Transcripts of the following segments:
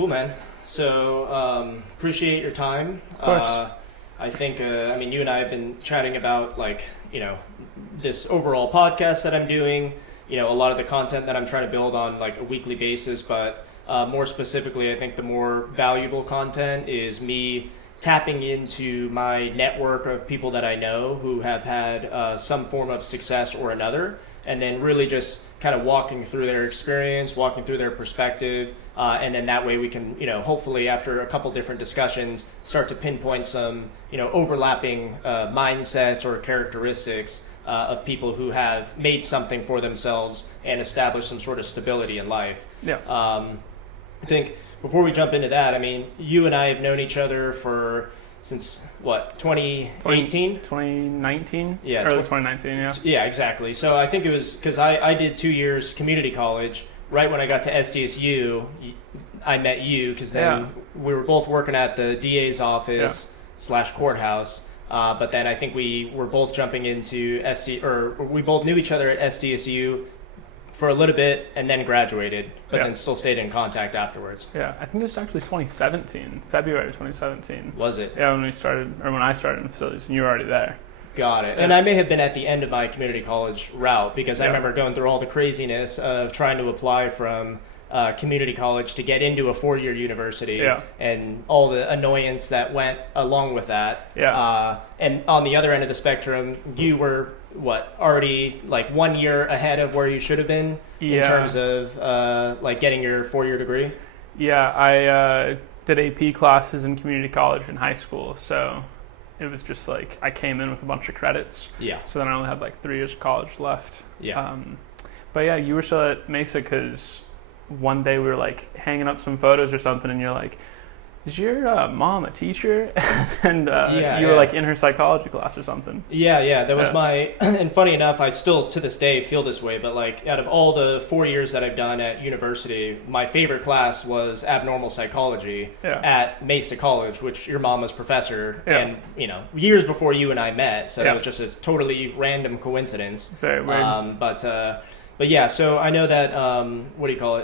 Cool, man. So, appreciate your time. Of course. I think, you and I have been chatting about, this overall podcast that I'm doing, a lot of the content that I'm trying to build on, a weekly basis, but more specifically, I think the more valuable content is me tapping into my network of people that I know who have had some form of success or another, and then really just kind of walking through their experience, walking through their perspective, and then that way we can, hopefully after a couple different discussions, start to pinpoint some, overlapping mindsets or characteristics of people who have made something for themselves and established some sort of stability in life. Yeah. I think before we jump into that, you and I have known each other since 2018? 2019? Yeah. Early 2019, yeah. Yeah, exactly. So I think it was because I did 2 years community college. Right when I got to SDSU, I met you because then we were both working at the DA's office / courthouse. But then I think we were both jumping into we both knew each other at SDSU for a little bit and then graduated, but then still stayed in contact afterwards. Yeah, I think it was actually 2017, February 2017. Was it? Yeah, when I started in facilities, and you were already there. Got it. And I may have been at the end of my community college route because I remember going through all the craziness of trying to apply from community college to get into a 4-year university and all the annoyance that went along with that. Yeah. And on the other end of the spectrum, you were already 1 year ahead of where you should have been in terms of getting your 4-year degree? Yeah, I did AP classes in community college in high school, so it was just I came in with a bunch of credits. Yeah. So then I only had 3 years of college left. Yeah. But yeah, you were still at Mesa because one day we were hanging up some photos or something, and you're like, "Is your mom a teacher?" And you were in her psychology class or something. Yeah. That was my. And funny enough, I still to this day feel this way. But out of all the 4 years that I've done at university, my favorite class was abnormal psychology at Mesa College, which your mom was professor, and years before you and I met. So that was just a totally random coincidence. Very weird. But yeah, so I know that,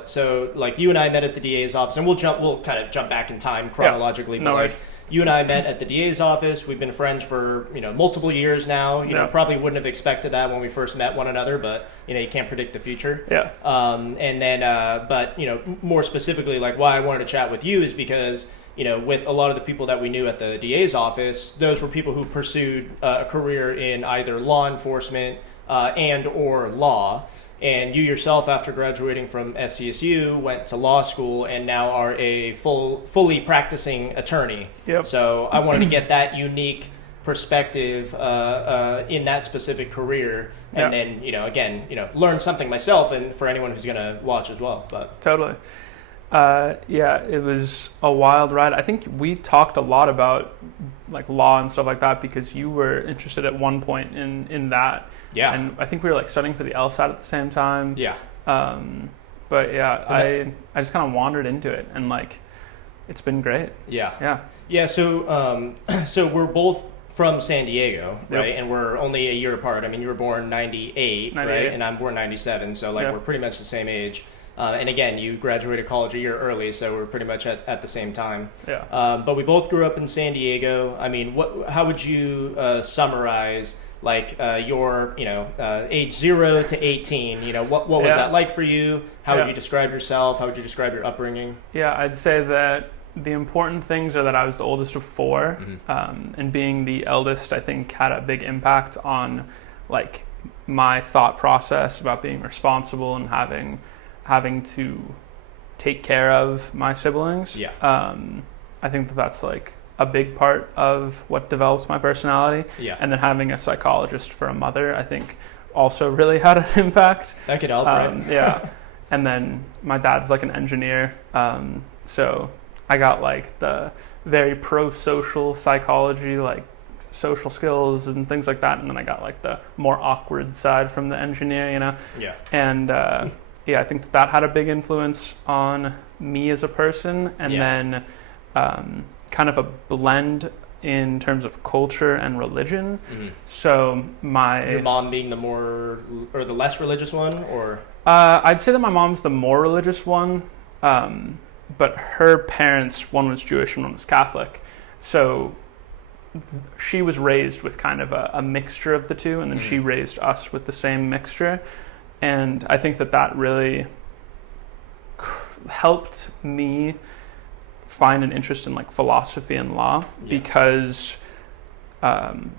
So you and I met at the DA's office, and we'll kind of jump back in time chronologically. No worries. You and I met at the DA's office. We've been friends for, multiple years now. You know, probably wouldn't have expected that when we first met one another, but, you can't predict the future. Yeah. And then, more specifically, why I wanted to chat with you is because, with a lot of the people that we knew at the DA's office, those were people who pursued a career in either law enforcement and or law. And you yourself, after graduating from SDSU, went to law school and now are a fully practicing attorney. Yep. So I wanted to get that unique perspective in that specific career, and then learn something myself, and for anyone who's going to watch as well. But totally. It was a wild ride. I think we talked a lot about law and stuff like that because you were interested at one point in that. Yeah. And I think we were studying for the LSAT at the same time. Yeah. I just kind of wandered into it, and it's been great. Yeah. Yeah. Yeah. So we're both from San Diego, right? And we're only a year apart. You were born 98, right? And I'm born 97. So we're pretty much the same age. And again, you graduated college a year early, so we're pretty much at the same time. Yeah. But we both grew up in San Diego. How would you summarize your age 0 to 18? What was that like for you? How would you describe yourself? How would you describe your upbringing? Yeah, I'd say that the important things are that I was the oldest of 4, and being the eldest, I think, had a big impact on my thought process about being responsible and having to take care of my siblings. Yeah. I think that's a big part of what develops my personality. Yeah. And then having a psychologist for a mother, I think, also really had an impact. That could help, right? Yeah. And then my dad's an engineer, so I got the very pro-social psychology, social skills and things like that, and then I got the more awkward side from the engineer, Yeah. And I think that had a big influence on me as a person, and then kind of a blend in terms of culture and religion. Mm-hmm. So your mom being the more or the less religious one, or I'd say that my mom's the more religious one, but her parents, one was Jewish and one was Catholic. So she was raised with kind of a mixture of the two, and then she raised us with the same mixture. And I think that really helped me find an interest in like philosophy and law, because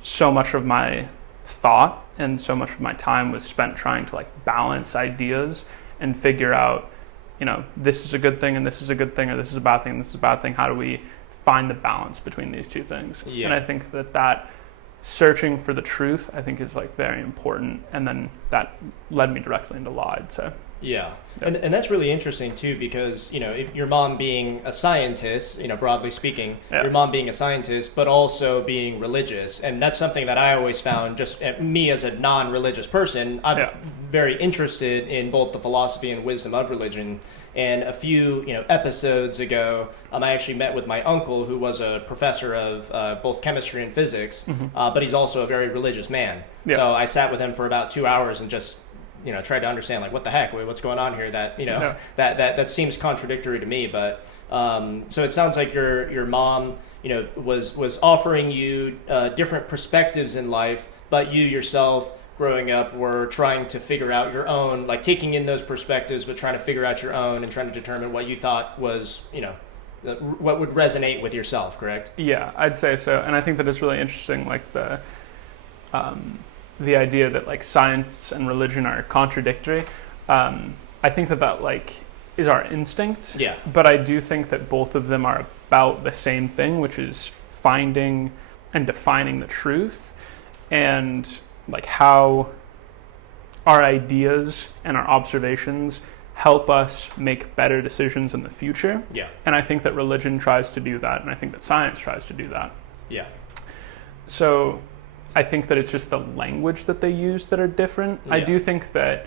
so much of my thought and so much of my time was spent trying to like balance ideas and figure out, this is a good thing and this is a good thing, or this is a bad thing and this is a bad thing. How do we find the balance between these two things? And I think that searching for the truth, I think, is like very important. And then that led me directly into law, I'd say. Yeah. And that's really interesting too, because, if your mom being a scientist, broadly speaking, your mom being a scientist, but also being religious. And that's something that I always found, just me as a non-religious person, I'm very interested in both the philosophy and wisdom of religion. And a few, episodes ago, I actually met with my uncle, who was a professor of both chemistry and physics, but he's also a very religious man. Yeah. So I sat with him for about 2 hours and just tried to understand, like, what the heck, what's going on here, that that seems contradictory to me. But so it sounds like your mom was offering you different perspectives in life, but you yourself growing up were trying to figure out your own, like taking in those perspectives but trying to figure out your own and trying to determine what you thought was what would resonate with yourself, correct? Yeah, I'd say so. And I think that it's really interesting, like the idea that like science and religion are contradictory. I think that like is our instinct. Yeah. But I do think that both of them are about the same thing, which is finding and defining the truth, and like how our ideas and our observations help us make better decisions in the future. Yeah. And I think that religion tries to do that, and I think that science tries to do that. Yeah. So I think that it's just the language that they use that are different. Yeah. I do think that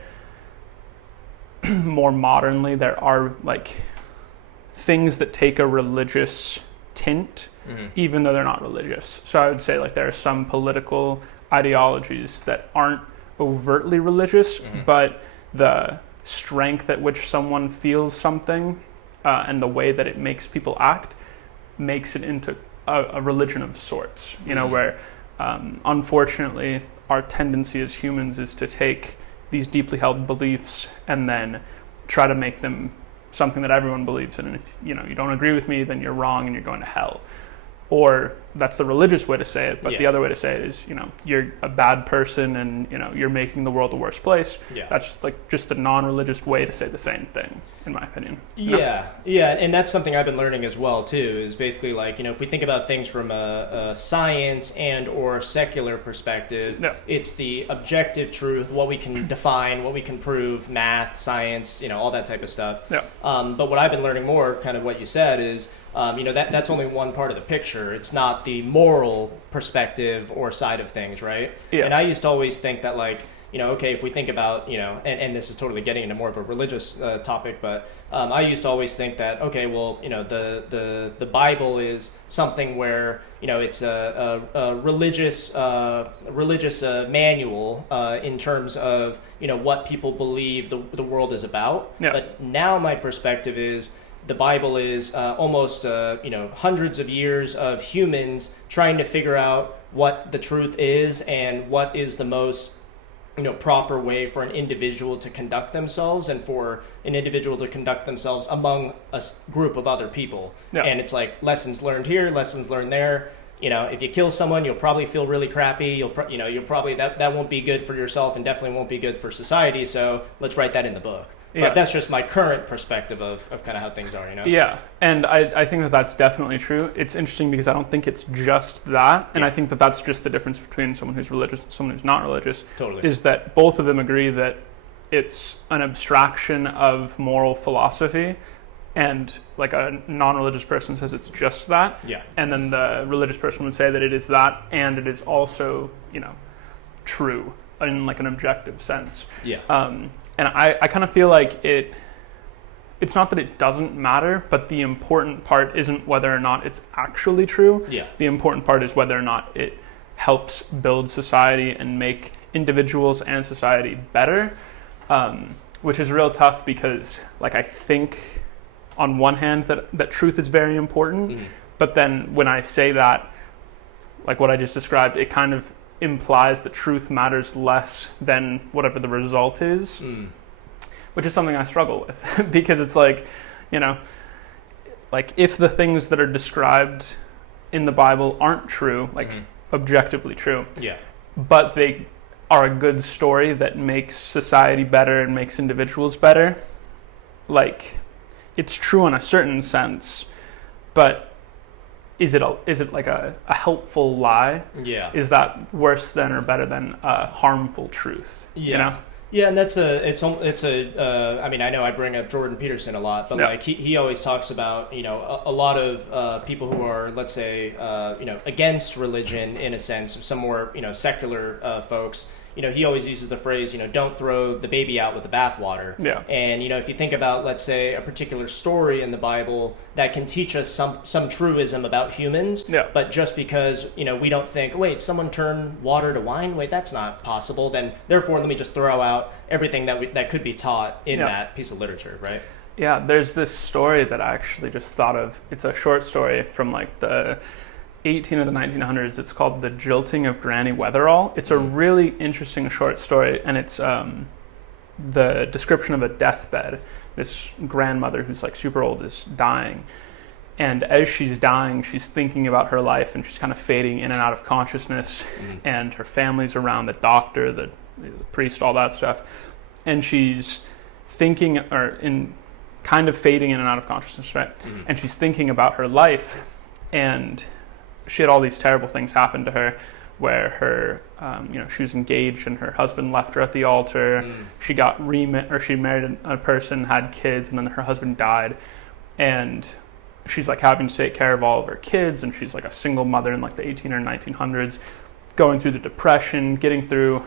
more modernly there are like things that take a religious tint, even though they're not religious. So I would say like there are some political ideologies that aren't overtly religious, but the strength at which someone feels something and the way that it makes people act makes it into a religion of sorts, where unfortunately our tendency as humans is to take these deeply held beliefs and then try to make them something that everyone believes in. And if you don't agree with me, then you're wrong and you're going to hell. Or that's the religious way to say it, but the other way to say it is, you're a bad person and, you're making the world a worse place. Yeah. That's just a non-religious way to say the same thing, in my opinion. Yeah, and that's something I've been learning as well, too, is basically like, if we think about things from a science and or secular perspective, it's the objective truth, what we can define, what we can prove, math, science, all that type of stuff. Yeah. But what I've been learning more, kind of what you said, is that's only one part of the picture. It's not the moral perspective or side of things, right? Yeah. And I used to always think that okay, if we think about, and this is totally getting into more of a religious topic, but I used to always think that, okay, well, the Bible is something where, it's a religious manual in terms of, what people believe the world is about. Yeah. But now my perspective is, the Bible is almost, hundreds of years of humans trying to figure out what the truth is and what is the most, proper way for an individual to conduct themselves and for an individual to conduct themselves among a group of other people. Yeah. And it's like lessons learned here, lessons learned there. If you kill someone, you'll probably feel really crappy. You'll probably, that won't be good for yourself and definitely won't be good for society. So let's write that in the book. Yeah. But that's just my current perspective of kind of how things are, Yeah, and I think that that's definitely true. It's interesting because I don't think it's just that, and I think that that's just the difference between someone who's religious and someone who's not religious. Totally. Is that both of them agree that it's an abstraction of moral philosophy, and like a non-religious person says it's just that. Yeah. And then the religious person would say that it is that, and it is also, true in like an objective sense. Yeah. And I kind of feel like it's not that it doesn't matter, but the important part isn't whether or not it's actually true. Yeah. The important part is whether or not it helps build society and make individuals and society better, which is real tough because, like, I think on one hand that truth is very important, but then when I say that, like what I just described, it kind of implies that truth matters less than whatever the result is, which is something I struggle with because it's like, you know, like if the things that are described in the Bible aren't true, like objectively true, but they are a good story that makes society better and makes individuals better, like it's true in a certain sense, but is it like a helpful lie? Yeah. Is that worse than or better than a harmful truth? Yeah. You know? Yeah, and I mean, I know I bring up Jordan Peterson a lot, but like he always talks about, you know, a lot of people who are, let's say, you know, against religion in a sense, some more, you know, secular folks. You know, he always uses the phrase, you know, don't throw the baby out with the bathwater. Yeah. And, you know, if you think about, let's say, a particular story in the Bible that can teach us some truism about humans, but just because, you know, we don't think, wait, someone turned water to wine? Wait, that's not possible. Then, therefore, let me just throw out everything that could be taught in that piece of literature, right? Yeah, there's this story that I actually just thought of. It's a short story from like the 18 or the 1900s. It's called The Jilting of Granny Weatherall. It's a really interesting short story, and it's the description of a deathbed. This grandmother who's like super old is dying, and as she's dying, she's thinking about her life, and she's kind of fading in and out of consciousness, and her family's around, the doctor, the priest, all that stuff, and she's thinking, or in kind of fading in and out of consciousness, right? And she's thinking about her life, and she had all these terrible things happen to her where her, you know, she was engaged and her husband left her at the altar. She got she married a person, had kids, and then her husband died. And she's like having to take care of all of her kids, and she's like a single mother in like the 18 or 1900s, going through the depression, getting through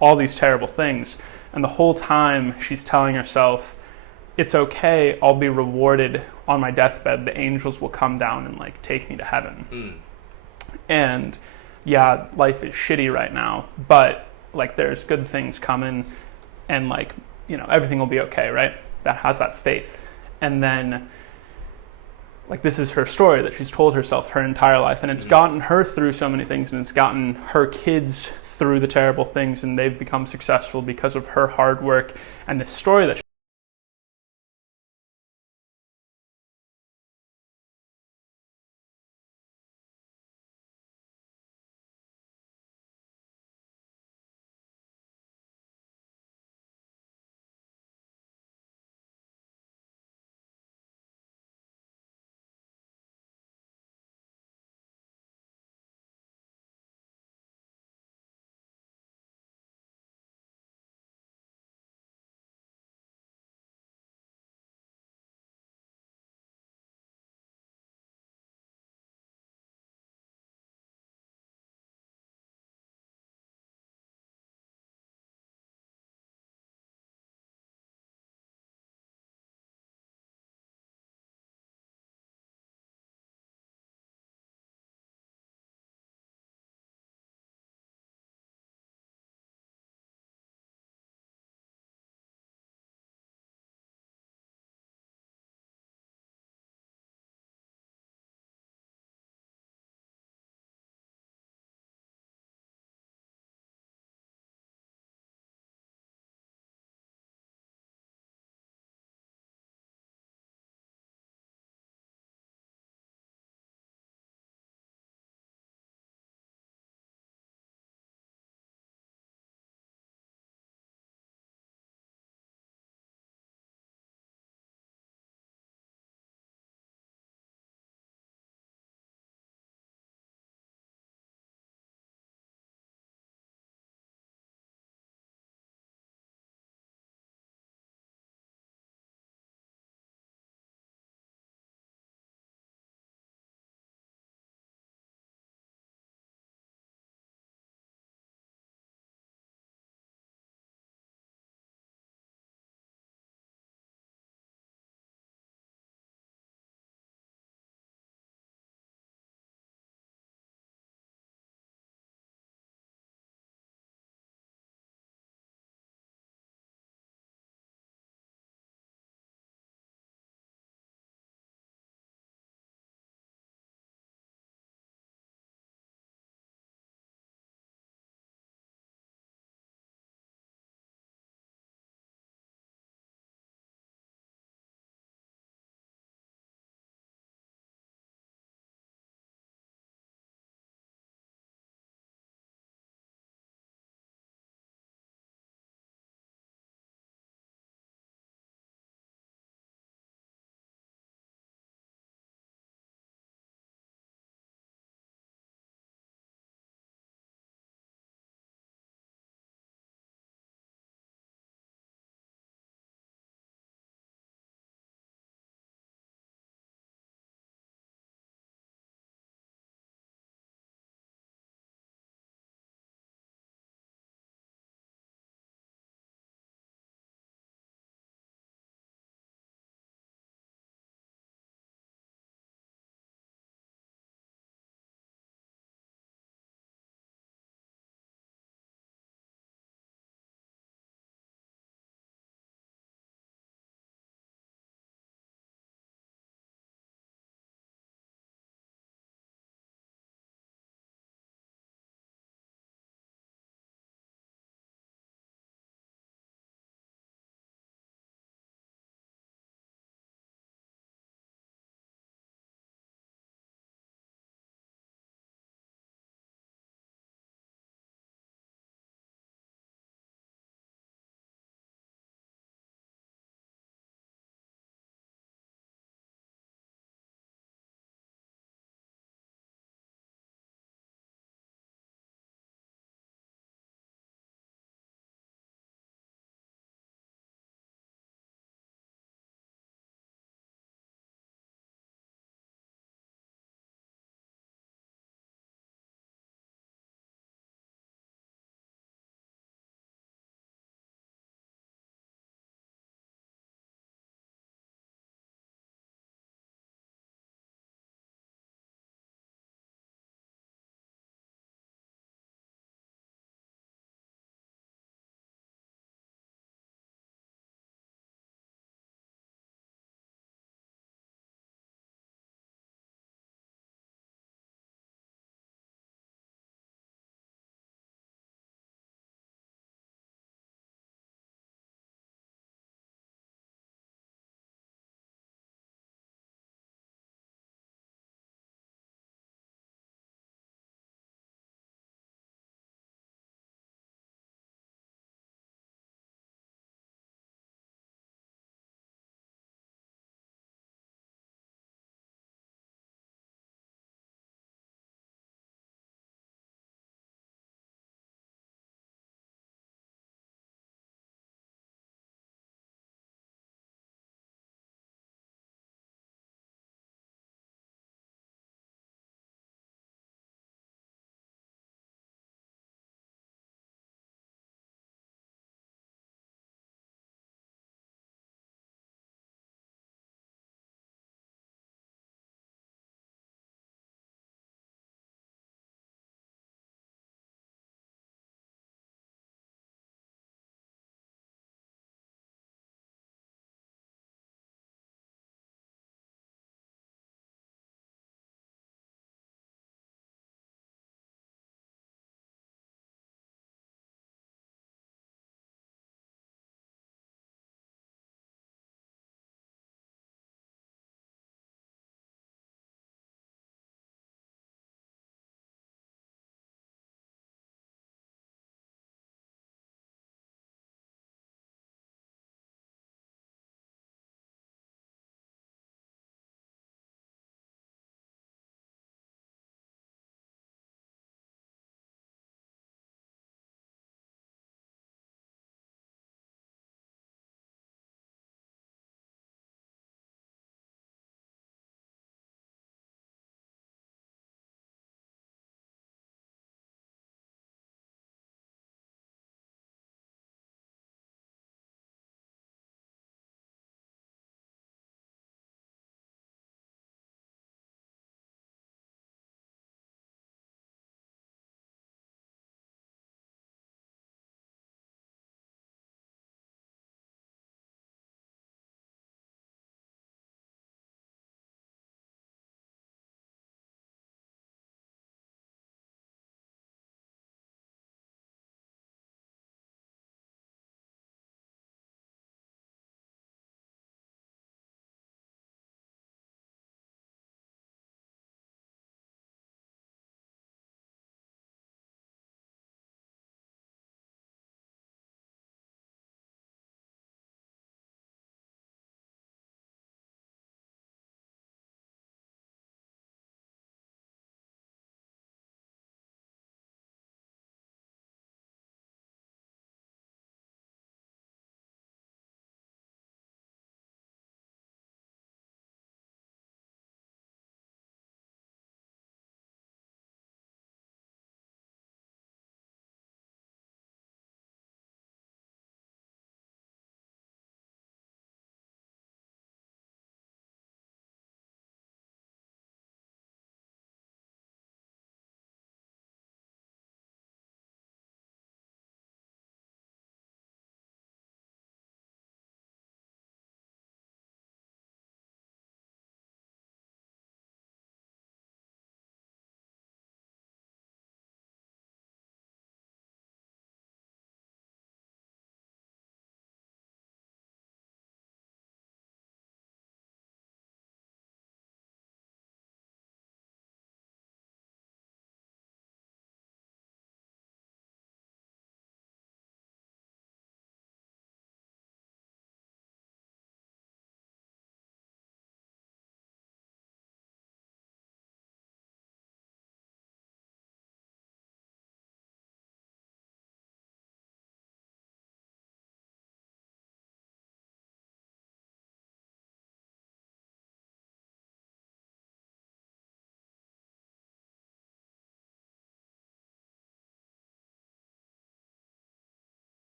all these terrible things. And the whole time she's telling herself, it's okay, I'll be rewarded on my deathbed. The angels will come down and like take me to heaven. And yeah, life is shitty right now, but like there's good things coming, and like, you know, everything will be okay, right? That has that faith. And then like this is her story that she's told herself her entire life, and it's gotten her through so many things, and it's gotten her kids through the terrible things, and they've become successful because of her hard work and this story that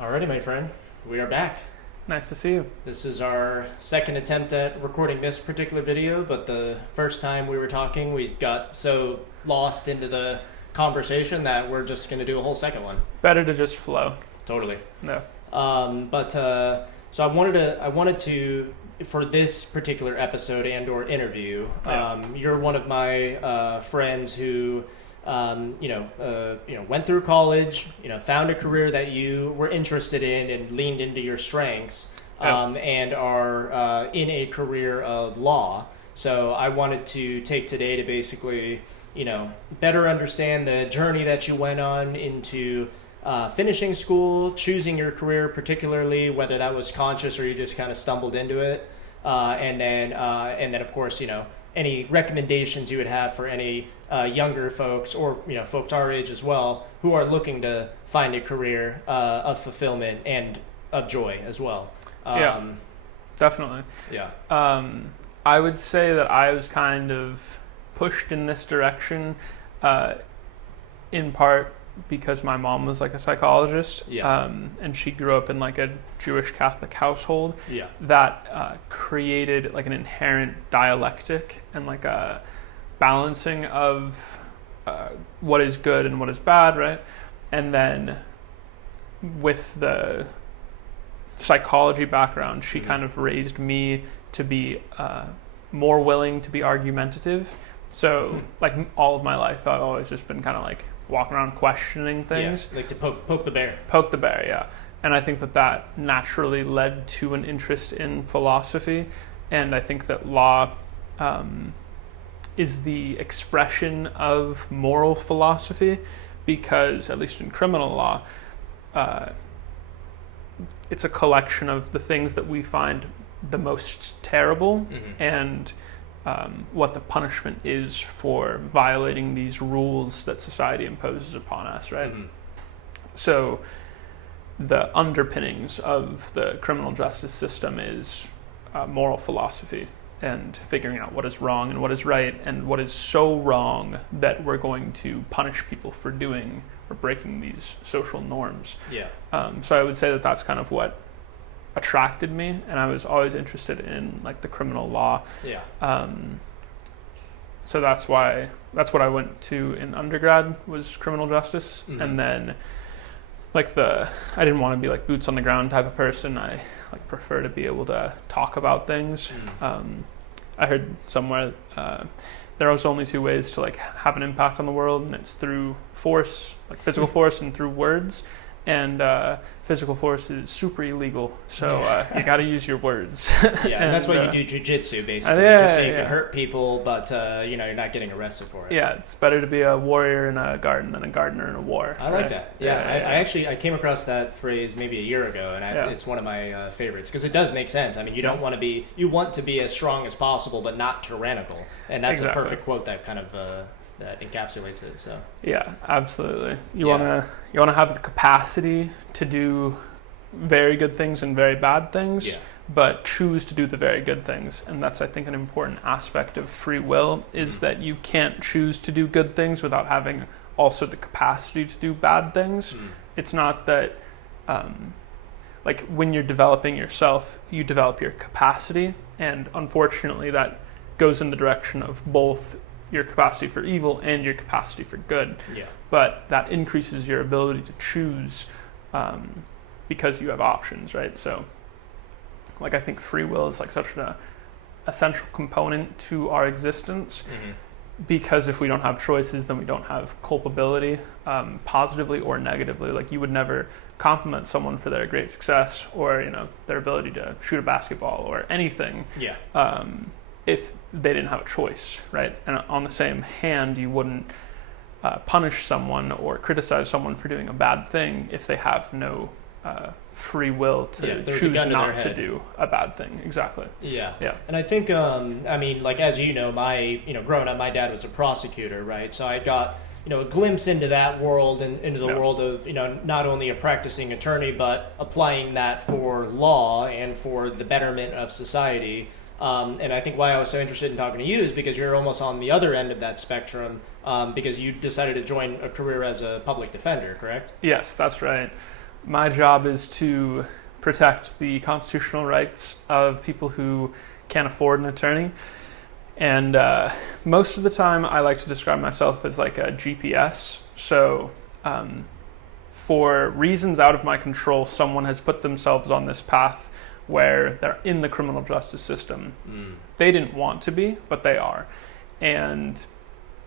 Alrighty, my friend, we are back. Nice to see you. This is our second attempt at recording this particular video, but the first time we were talking, we got so lost into the conversation that we're just going to do a whole second one. Better to just flow. Totally. No. So I wanted to, for this particular episode and or interview, you're one of my friends who went through college, found a career that you were interested in and leaned into your strengths, and are in a career of law. So I wanted to take today to basically, better understand the journey that you went on into finishing school, choosing your career, particularly whether that was conscious or you just kind of stumbled into it, and then of course, any recommendations you would have for any younger folks or folks our age as well who are looking to find a career of fulfillment and of joy as well. Definitely. Yeah. I would say that I was kind of pushed in this direction in part because my mom was like a psychologist, and she grew up in like a Jewish Catholic household that created like an inherent dialectic and like a balancing of what is good and what is bad, right? And then with the psychology background, she kind of raised me to be more willing to be argumentative. So like all of my life, I've always just been kind of like walking around questioning things. Yeah, like to poke the bear. Poke the bear, yeah. And I think that naturally led to an interest in philosophy. And I think that law is the expression of moral philosophy because, at least in criminal law, it's a collection of the things that we find the most terrible and what the punishment is for violating these rules that society imposes upon us, right? So the underpinnings of the criminal justice system is moral philosophy and figuring out what is wrong and what is right and what is so wrong that we're going to punish people for doing or breaking these social norms. So I would say that that's kind of what attracted me, and I was always interested in like the criminal law. So that's what I went to in undergrad was criminal justice, and then like I didn't want to be like boots on the ground type of person. I like prefer to be able to talk about things. I heard somewhere there was only two ways to like have an impact on the world, and it's through force, like physical force, and through words. And physical force is super illegal, so you got to use your words. And that's why you do jujitsu, basically, just so you can hurt people, but you're not getting arrested for it. Yeah, it's better to be a warrior in a garden than a gardener in a war. I like that. I came across that phrase maybe a year ago, and it's one of my favorites because it does make sense. I mean, you want to be as strong as possible, but not tyrannical, and that's a perfect quote that kind of. That encapsulates it. So yeah, absolutely. You wanna have the capacity to do very good things and very bad things, but choose to do the very good things. And that's, I think, an important aspect of free will is that you can't choose to do good things without having also the capacity to do bad things. It's not that like when you're developing yourself, you develop your capacity, and unfortunately that goes in the direction of both your capacity for evil and your capacity for good. But that increases your ability to choose because you have options, right? So like I think free will is like such an essential component to our existence because if we don't have choices, then we don't have culpability, positively or negatively. Like you would never compliment someone for their great success or their ability to shoot a basketball or anything if they didn't have a choice, right? And on the same hand, you wouldn't punish someone or criticize someone for doing a bad thing if they have no free will to choose not to do a bad thing. Exactly. Yeah. And I think, like as growing up, my dad was a prosecutor, right? So I got, a glimpse into that world and into the world of, not only a practicing attorney, but applying that for law and for the betterment of society. And I think why I was so interested in talking to you is because you're almost on the other end of that spectrum, because you decided to join a career as a public defender, correct? Yes, that's right. My job is to protect the constitutional rights of people who can't afford an attorney. And most of the time, I like to describe myself as like a GPS. So for reasons out of my control, someone has put themselves on this path where they're in the criminal justice system. They didn't want to be, but they are. And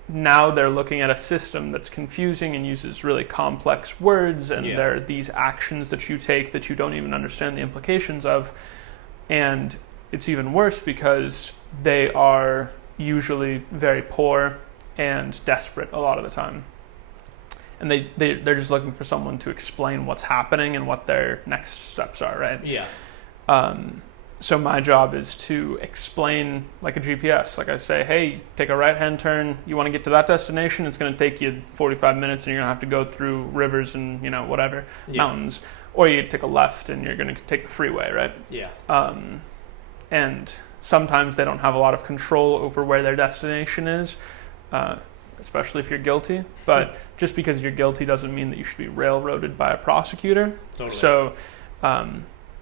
now they're looking at a system that's confusing and uses really complex words, and there are these actions that you take that you don't even understand the implications of. And it's even worse because they are usually very poor and desperate a lot of the time. And they're just looking for someone to explain what's happening and what their next steps are, right? Yeah. So my job is to explain like a GPS. Like I say, hey, take a right-hand turn. You want to get to that destination? It's going to take you 45 minutes and you're going to have to go through rivers and, whatever, mountains. Or you take a left and you're going to take the freeway, right? Yeah. And sometimes they don't have a lot of control over where their destination is, especially if you're guilty. But just because you're guilty doesn't mean that you should be railroaded by a prosecutor. Totally. So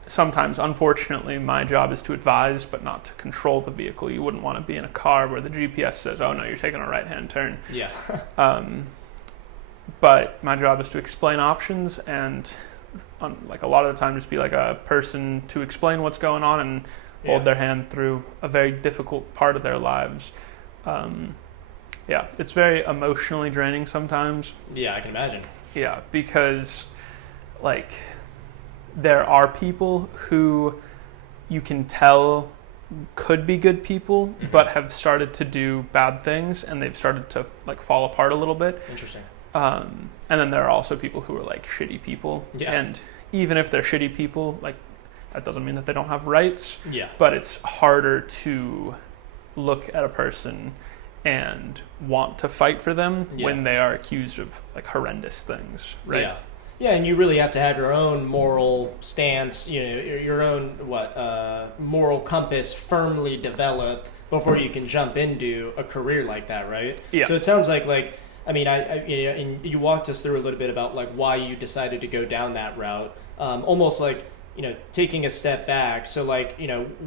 sometimes, unfortunately, my job is to advise, but not to control the vehicle. You wouldn't want to be in a car where the GPS says, oh, no, you're taking a right-hand turn. Yeah. But my job is to explain options and, like a lot of the time, just be like a person to explain what's going on and hold their hand through a very difficult part of their lives. It's very emotionally draining sometimes. Yeah, I can imagine. Yeah, because, like, there are people who you can tell could be good people, but have started to do bad things, and they've started to like fall apart a little bit. Interesting. And then there are also people who are like shitty people. Yeah. And even if they're shitty people, like that doesn't mean that they don't have rights. Yeah. But it's harder to look at a person and want to fight for them when they are accused of like horrendous things, right? Yeah. Yeah, and you really have to have your own moral stance, your own moral compass firmly developed before you can jump into a career like that, right? Yeah. So it sounds like and you walked us through a little bit about like why you decided to go down that route, almost like taking a step back. So like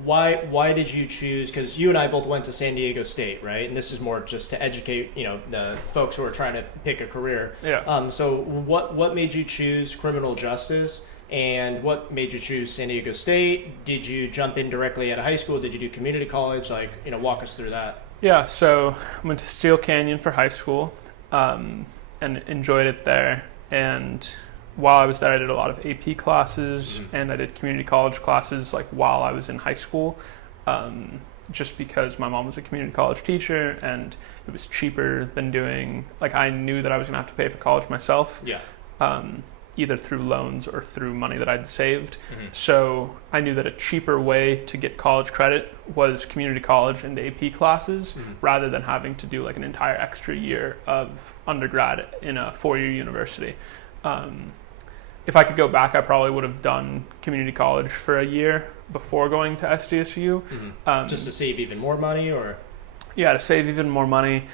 why did you choose? Because you and I both went to San Diego State, right? And this is more just to educate the folks who are trying to pick a career. Yeah. So what made you choose criminal justice, and what made you choose San Diego State? Did you jump in directly out of high school? Did you do community college? Like walk us through that. Yeah. So I went to Steel Canyon for high school, and enjoyed it there. And while I was there, I did a lot of AP classes, and I did community college classes like while I was in high school, just because my mom was a community college teacher and it was cheaper than doing, like I knew that I was going to have to pay for college myself, either through loans or through money that I'd saved. So I knew that a cheaper way to get college credit was community college and AP classes, rather than having to do like an entire extra year of undergrad in a 4-year university. If I could go back, I probably would have done community college for a year before going to SDSU. Just to save even more money, or? Yeah, to save even more money,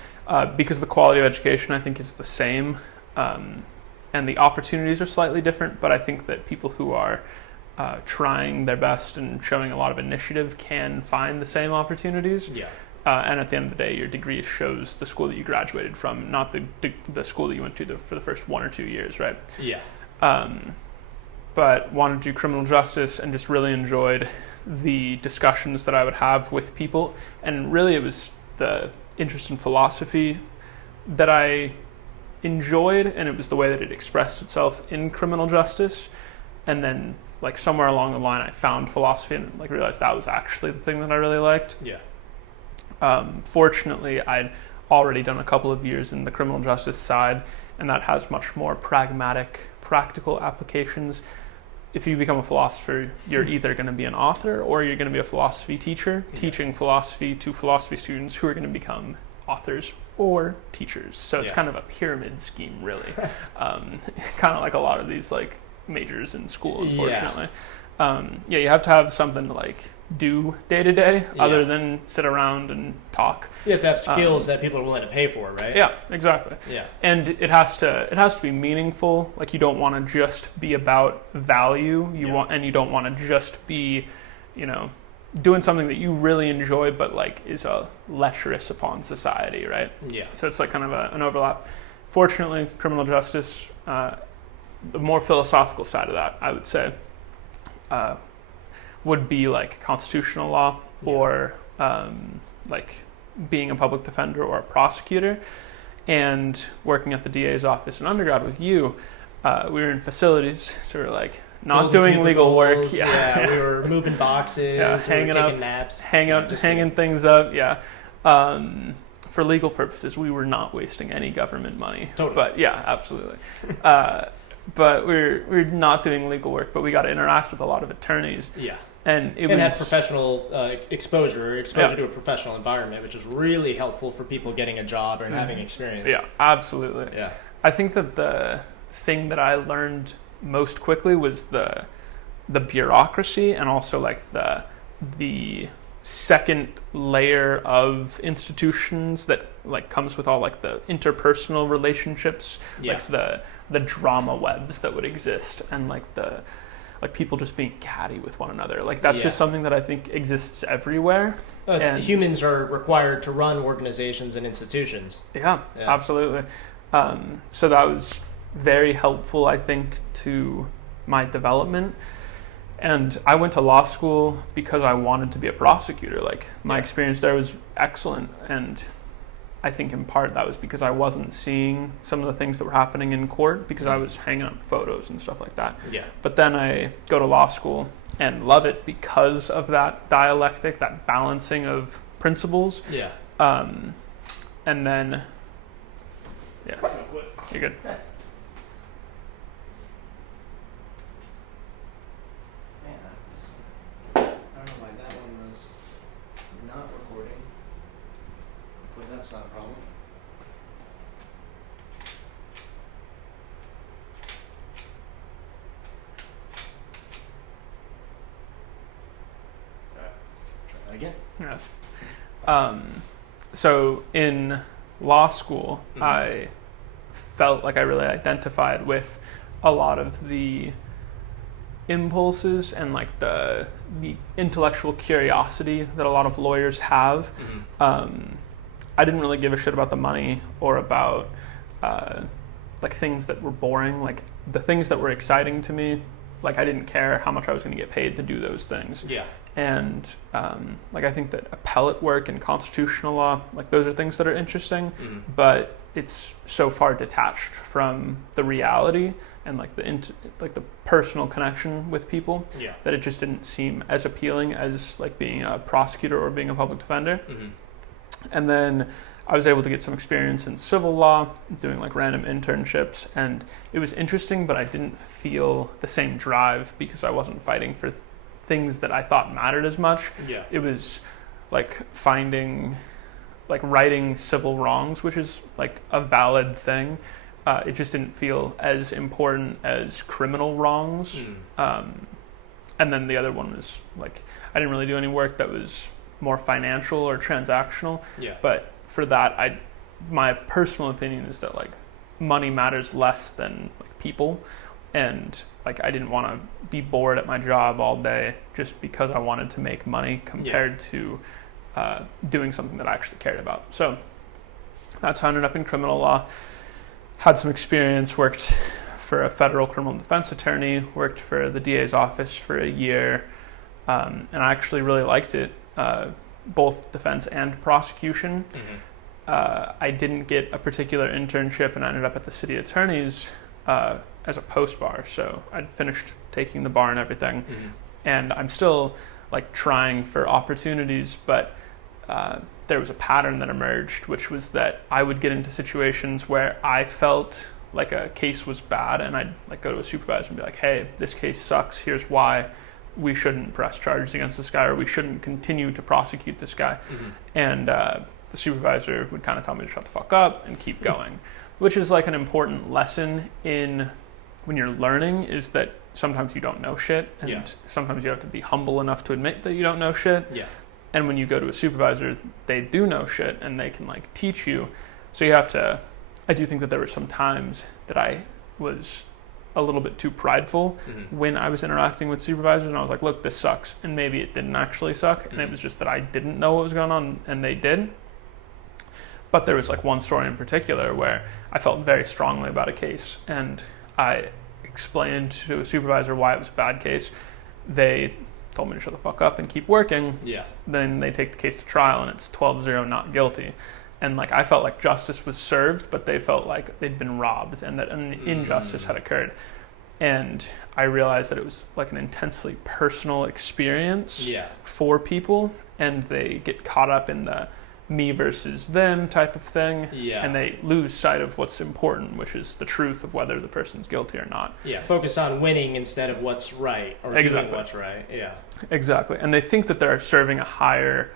because the quality of education, I think, is the same, and the opportunities are slightly different, but I think that people who are trying their best and showing a lot of initiative can find the same opportunities. Yeah. And at the end of the day, your degree shows the school that you graduated from, not the school that you went to for the first 1 or 2 years, right? Yeah. But wanted to do criminal justice and just really enjoyed the discussions that I would have with people. And really it was the interest in philosophy that I enjoyed, and it was the way that it expressed itself in criminal justice. And then like somewhere along the line, I found philosophy and like realized that was actually the thing that I really liked. Yeah. Fortunately, I'd already done a couple of years in the criminal justice side, and that has much more pragmatic, practical applications. If you become a philosopher, you're either going to be an author or you're going to be a philosophy teacher, teaching philosophy to philosophy students who are going to become authors or teachers. So it's kind of a pyramid scheme, really. Kind of like a lot of these like majors in school, unfortunately. You have to have something to like do day to day other than sit around and talk. You have to have skills that people are willing to pay for, right? Yeah, exactly. Yeah. And it has to be meaningful. Like you don't want to just be about value. You don't want to just be, doing something that you really enjoy but like is a lecherous upon society, right? Yeah. So it's like kind of an overlap. Fortunately, criminal justice, the more philosophical side of that, I would say, would be like constitutional law or like being a public defender or a prosecutor. And working at the DA's office in undergrad with you, we were in facilities, so we were like not doing legal work. Yeah, we were moving boxes, hanging taking up, naps, hanging things up. Yeah. For legal purposes, we were not wasting any government money. Totally. But yeah, absolutely. But we're not doing legal work, but we got to interact with a lot of attorneys. Yeah. And have professional exposure to a professional environment, which is really helpful for people getting a job and having experience. Yeah, absolutely. Yeah. I think that the thing that I learned most quickly was the bureaucracy and also like the second layer of institutions that like comes with all like the interpersonal relationships, like the drama webs that would exist and like the people just being catty with one another. Like that's just something that I think exists everywhere. And humans are required to run organizations and institutions. Yeah. Absolutely. So that was very helpful, I think, to my development. And I went to law school because I wanted to be a prosecutor. Like my experience there was excellent. And I think in part that was because I wasn't seeing some of the things that were happening in court because I was hanging up photos and stuff like that. Yeah. But then I go to law school and love it because of that dialectic, that balancing of principles. Yeah. And then, you're good. That's not a problem. Try that again. Yeah. So in law school, I felt like I really identified with a lot of the impulses and like the intellectual curiosity that a lot of lawyers have. I didn't really give a shit about the money or about like things that were boring. Like the things that were exciting to me, like I didn't care how much I was going to get paid to do those things. Yeah. And like I think that appellate work and constitutional law, like those are things that are interesting, but it's so far detached from the reality and like the personal connection with people that it just didn't seem as appealing as like being a prosecutor or being a public defender. And then I was able to get some experience in civil law, doing like random internships, and it was interesting, but I didn't feel the same drive because I wasn't fighting for things that I thought mattered as much. Yeah. It was like righting civil wrongs, which is like a valid thing. It just didn't feel as important as criminal wrongs. And then the other one was like, I didn't really do any work that was more financial or transactional. Yeah. But for that, my personal opinion is that like money matters less than like people, and like I didn't want to be bored at my job all day just because I wanted to make money compared to doing something that I actually cared about. So that's how I ended up in criminal law. Had some experience, worked for a federal criminal defense attorney, worked for the DA's office for a year, and I actually really liked it. Both defense and prosecution. I didn't get a particular internship and I ended up at the city attorney's as a post-bar. So I'd finished taking the bar and everything. And I'm still like trying for opportunities, but there was a pattern that emerged, which was that I would get into situations where I felt like a case was bad and I'd like go to a supervisor and be like, hey, this case sucks, here's why we shouldn't press charges against this guy, or we shouldn't continue to prosecute this guy. And the supervisor would kind of tell me to shut the fuck up and keep going, which is like an important lesson in when you're learning, is that sometimes you don't know shit, and Yeah. sometimes you have to be humble enough to admit that you don't know shit. Yeah. And when you go to a supervisor, they do know shit and they can like teach you. So you have to, I do think that there were some times that I was a little bit too prideful when I was interacting with supervisors, and I was like, look, this sucks. And maybe it didn't actually suck, and it was just that I didn't know what was going on and they did. But there was like one story in particular where I felt very strongly about a case, and I explained to a supervisor why it was a bad case. They told me to shut the fuck up and keep working. Yeah. Then they take the case to trial and it's 12-0 not guilty. And like I felt like justice was served, but they felt like they'd been robbed and that an injustice had occurred. And I realized that it was like an intensely personal experience for people, and they get caught up in the me versus them type of thing, and they lose sight of what's important, which is the truth of whether the person's guilty or not. Yeah, focused on winning instead of what's right, or doing what's right. Yeah, exactly. And they think that they're serving a higher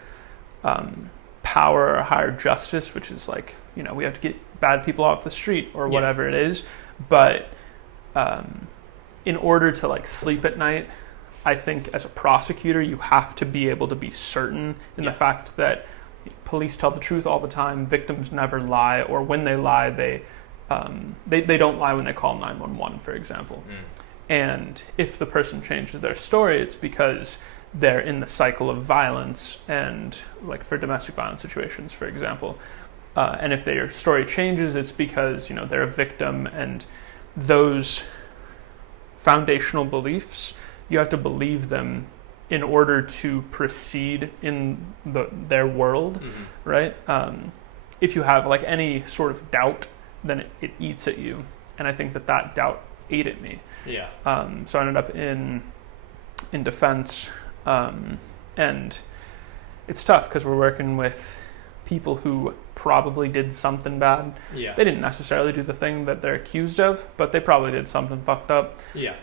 power or a higher justice, which is like, you know, we have to get bad people off the street or whatever it is. But in order to like sleep at night, I think as a prosecutor, you have to be able to be certain in the fact that police tell the truth all the time. Victims never lie, or when they lie, they don't lie when they call 911, for example. And if the person changes their story, it's because they're in the cycle of violence, and like for domestic violence situations, for example. And if their story changes, it's because, you know, they're a victim, and those foundational beliefs, you have to believe them in order to proceed in their world, right? If you have like any sort of doubt, then it eats at you. And I think that doubt ate at me. Yeah. So I ended up in defense, and it's tough because we're working with people who probably did something bad. Yeah. They didn't necessarily do the thing that they're accused of, but they probably did something fucked up. Yeah.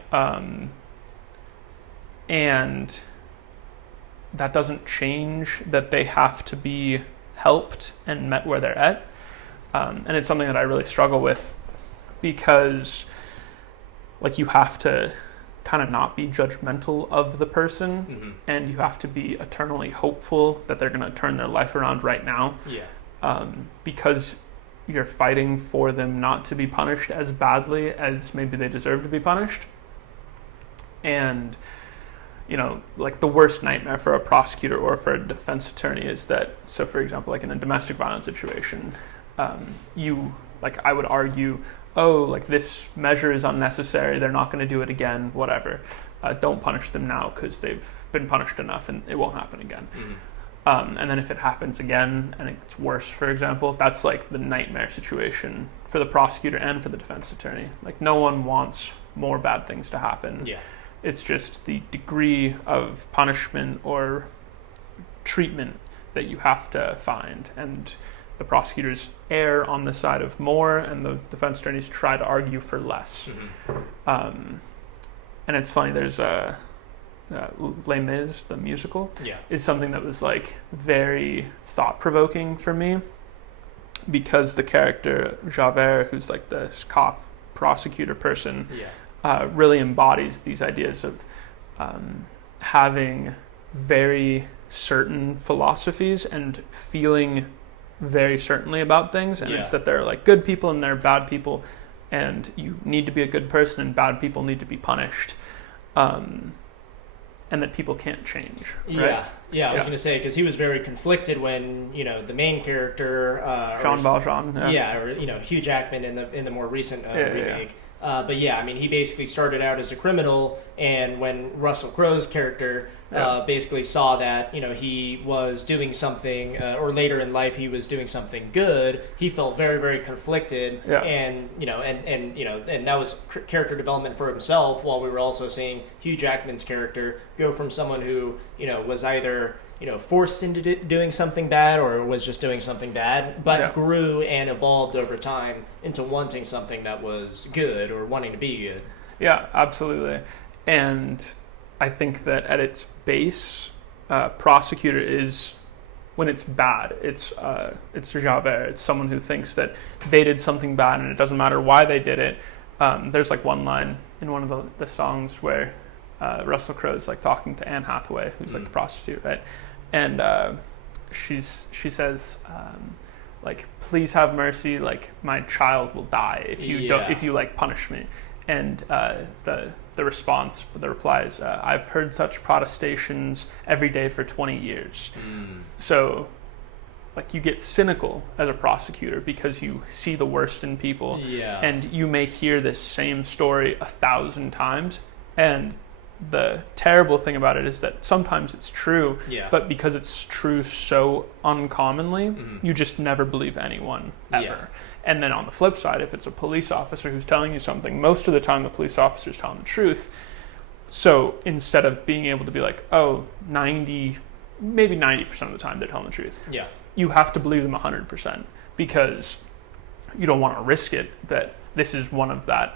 And that doesn't change that they have to be helped and met where they're at. And it's something that I really struggle with, because like you have to kind of not be judgmental of the person, and you have to be eternally hopeful that they're going to turn their life around right now. Because you're fighting for them not to be punished as badly as maybe they deserve to be punished. And you know, like the worst nightmare for a prosecutor or for a defense attorney is that, so for example, like in a domestic violence situation, I would argue, oh, like this measure is unnecessary, they're not going to do it again, whatever. Don't punish them now because they've been punished enough and it won't happen again. And then if it happens again and it gets worse, for example, that's like the nightmare situation for the prosecutor and for the defense attorney. Like no one wants more bad things to happen. Yeah. It's just the degree of punishment or treatment that you have to find. And the prosecutors err on the side of more, and the defense attorneys try to argue for less. And it's funny, there's Les Mis, the musical, is something that was like very thought-provoking for me, because the character Javert, who's like this cop prosecutor person, really embodies these ideas of having very certain philosophies and feeling very certainly about things. And it's that there are like good people and there are bad people, and you need to be a good person and bad people need to be punished. And that people can't change. Right? I was going to say, because he was very conflicted when, you know, the main character... Jean Valjean. Or, you know, Hugh Jackman in the more recent remake. But I mean, he basically started out as a criminal, and when Russell Crowe's character basically saw that, you know, he was doing something, or later in life he was doing something good, he felt very, very conflicted, and you know, and that was character development for himself. While we were also seeing Hugh Jackman's character go from someone who, you know, was either, you know, forced into doing something bad or was just doing something bad, but grew and evolved over time into wanting something that was good or wanting to be good. Yeah, absolutely. And I think that at its base, prosecutor is, when it's bad, it's Javert. It's someone who thinks that they did something bad and it doesn't matter why they did it. there's like one line in one of the songs where Russell Crowe's like talking to Anne Hathaway, who's like the prostitute, right? And she says, like, please have mercy, like my child will die if you like punish me. And the response, the reply is, I've heard such protestations every day for 20 years. So like you get cynical as a prosecutor because you see the worst in people, and you may hear this same story 1,000 times, and the terrible thing about it is that sometimes it's true, but because it's true so uncommonly, you just never believe anyone ever. And then on the flip side, if it's a police officer who's telling you something, most of the time the police officer's telling the truth. So instead of being able to be like, oh, maybe 90% of the time they're telling the truth, you have to believe them 100%, because you don't want to risk it that this is one of that,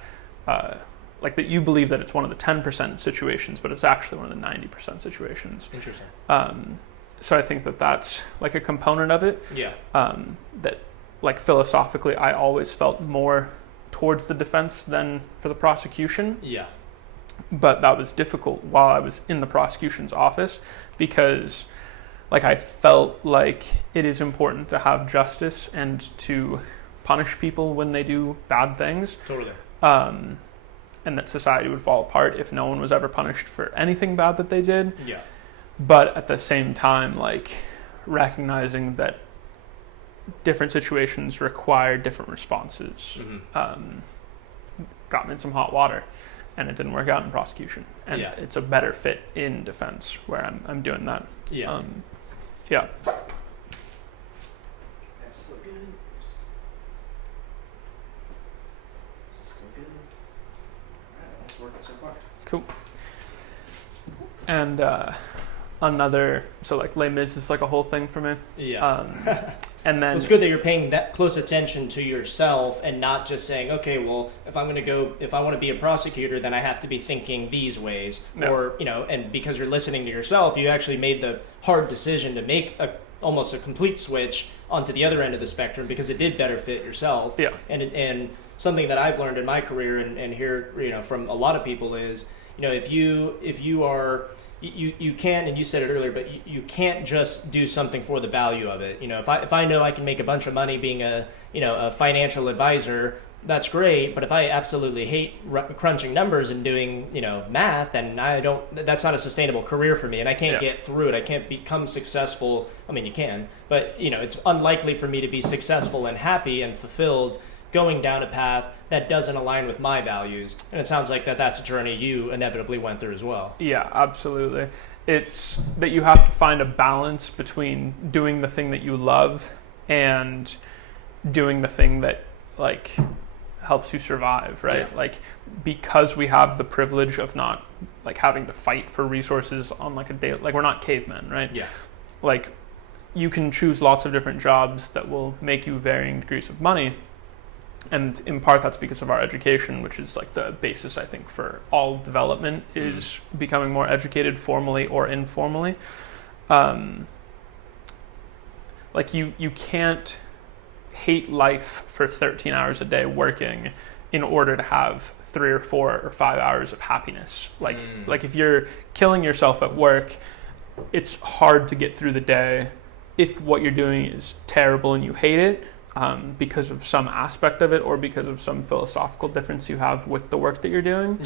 like that you believe that it's one of the 10% situations, but it's actually one of the 90% situations. Interesting. So I think that that's like a component of it. That like philosophically, I always felt more towards the defense than for the prosecution. But that was difficult while I was in the prosecution's office, because like I felt like it is important to have justice and to punish people when they do bad things. And that society would fall apart if no one was ever punished for anything bad that they did. But at the same time, like recognizing that different situations require different responses, got me in some hot water, and it didn't work out in prosecution. And it's a better fit in defense where I'm doing that. That's still good. This is still good. All right, it's working so far. Cool. And another, so like Les Mis is like a whole thing for me. And then it's good that you're paying that close attention to yourself and not just saying, okay, well, if I want to be a prosecutor, then I have to be thinking these ways, or and because you're listening to yourself, you actually made the hard decision to make almost a complete switch onto the other end of the spectrum because it did better fit yourself. And something that I've learned in my career and hear from a lot of people is, if you are. You can, and you said it earlier, but you can't just do something for the value of it. If I know I can make a bunch of money being a financial advisor, that's great. But if I absolutely hate crunching numbers and doing math, then that's not a sustainable career for me, and I can't get through it. I can't become successful. I mean, you can, but it's unlikely for me to be successful and happy and fulfilled going down a path that doesn't align with my values. And it sounds like that's a journey you inevitably went through as well. Yeah, absolutely. It's that you have to find a balance between doing the thing that you love and doing the thing that like helps you survive, right? Like, because we have the privilege of not like having to fight for resources on like a day, like we're not cavemen, right? Like you can choose lots of different jobs that will make you varying degrees of money. And in part, that's because of our education, which is like the basis, I think, for all development is becoming more educated formally or informally. Like you can't hate life for 13 hours a day working in order to have 3 or 4 or 5 hours of happiness. Like if you're killing yourself at work, it's hard to get through the day if what you're doing is terrible and you hate it. Because of some aspect of it or because of some philosophical difference you have with the work that you're doing.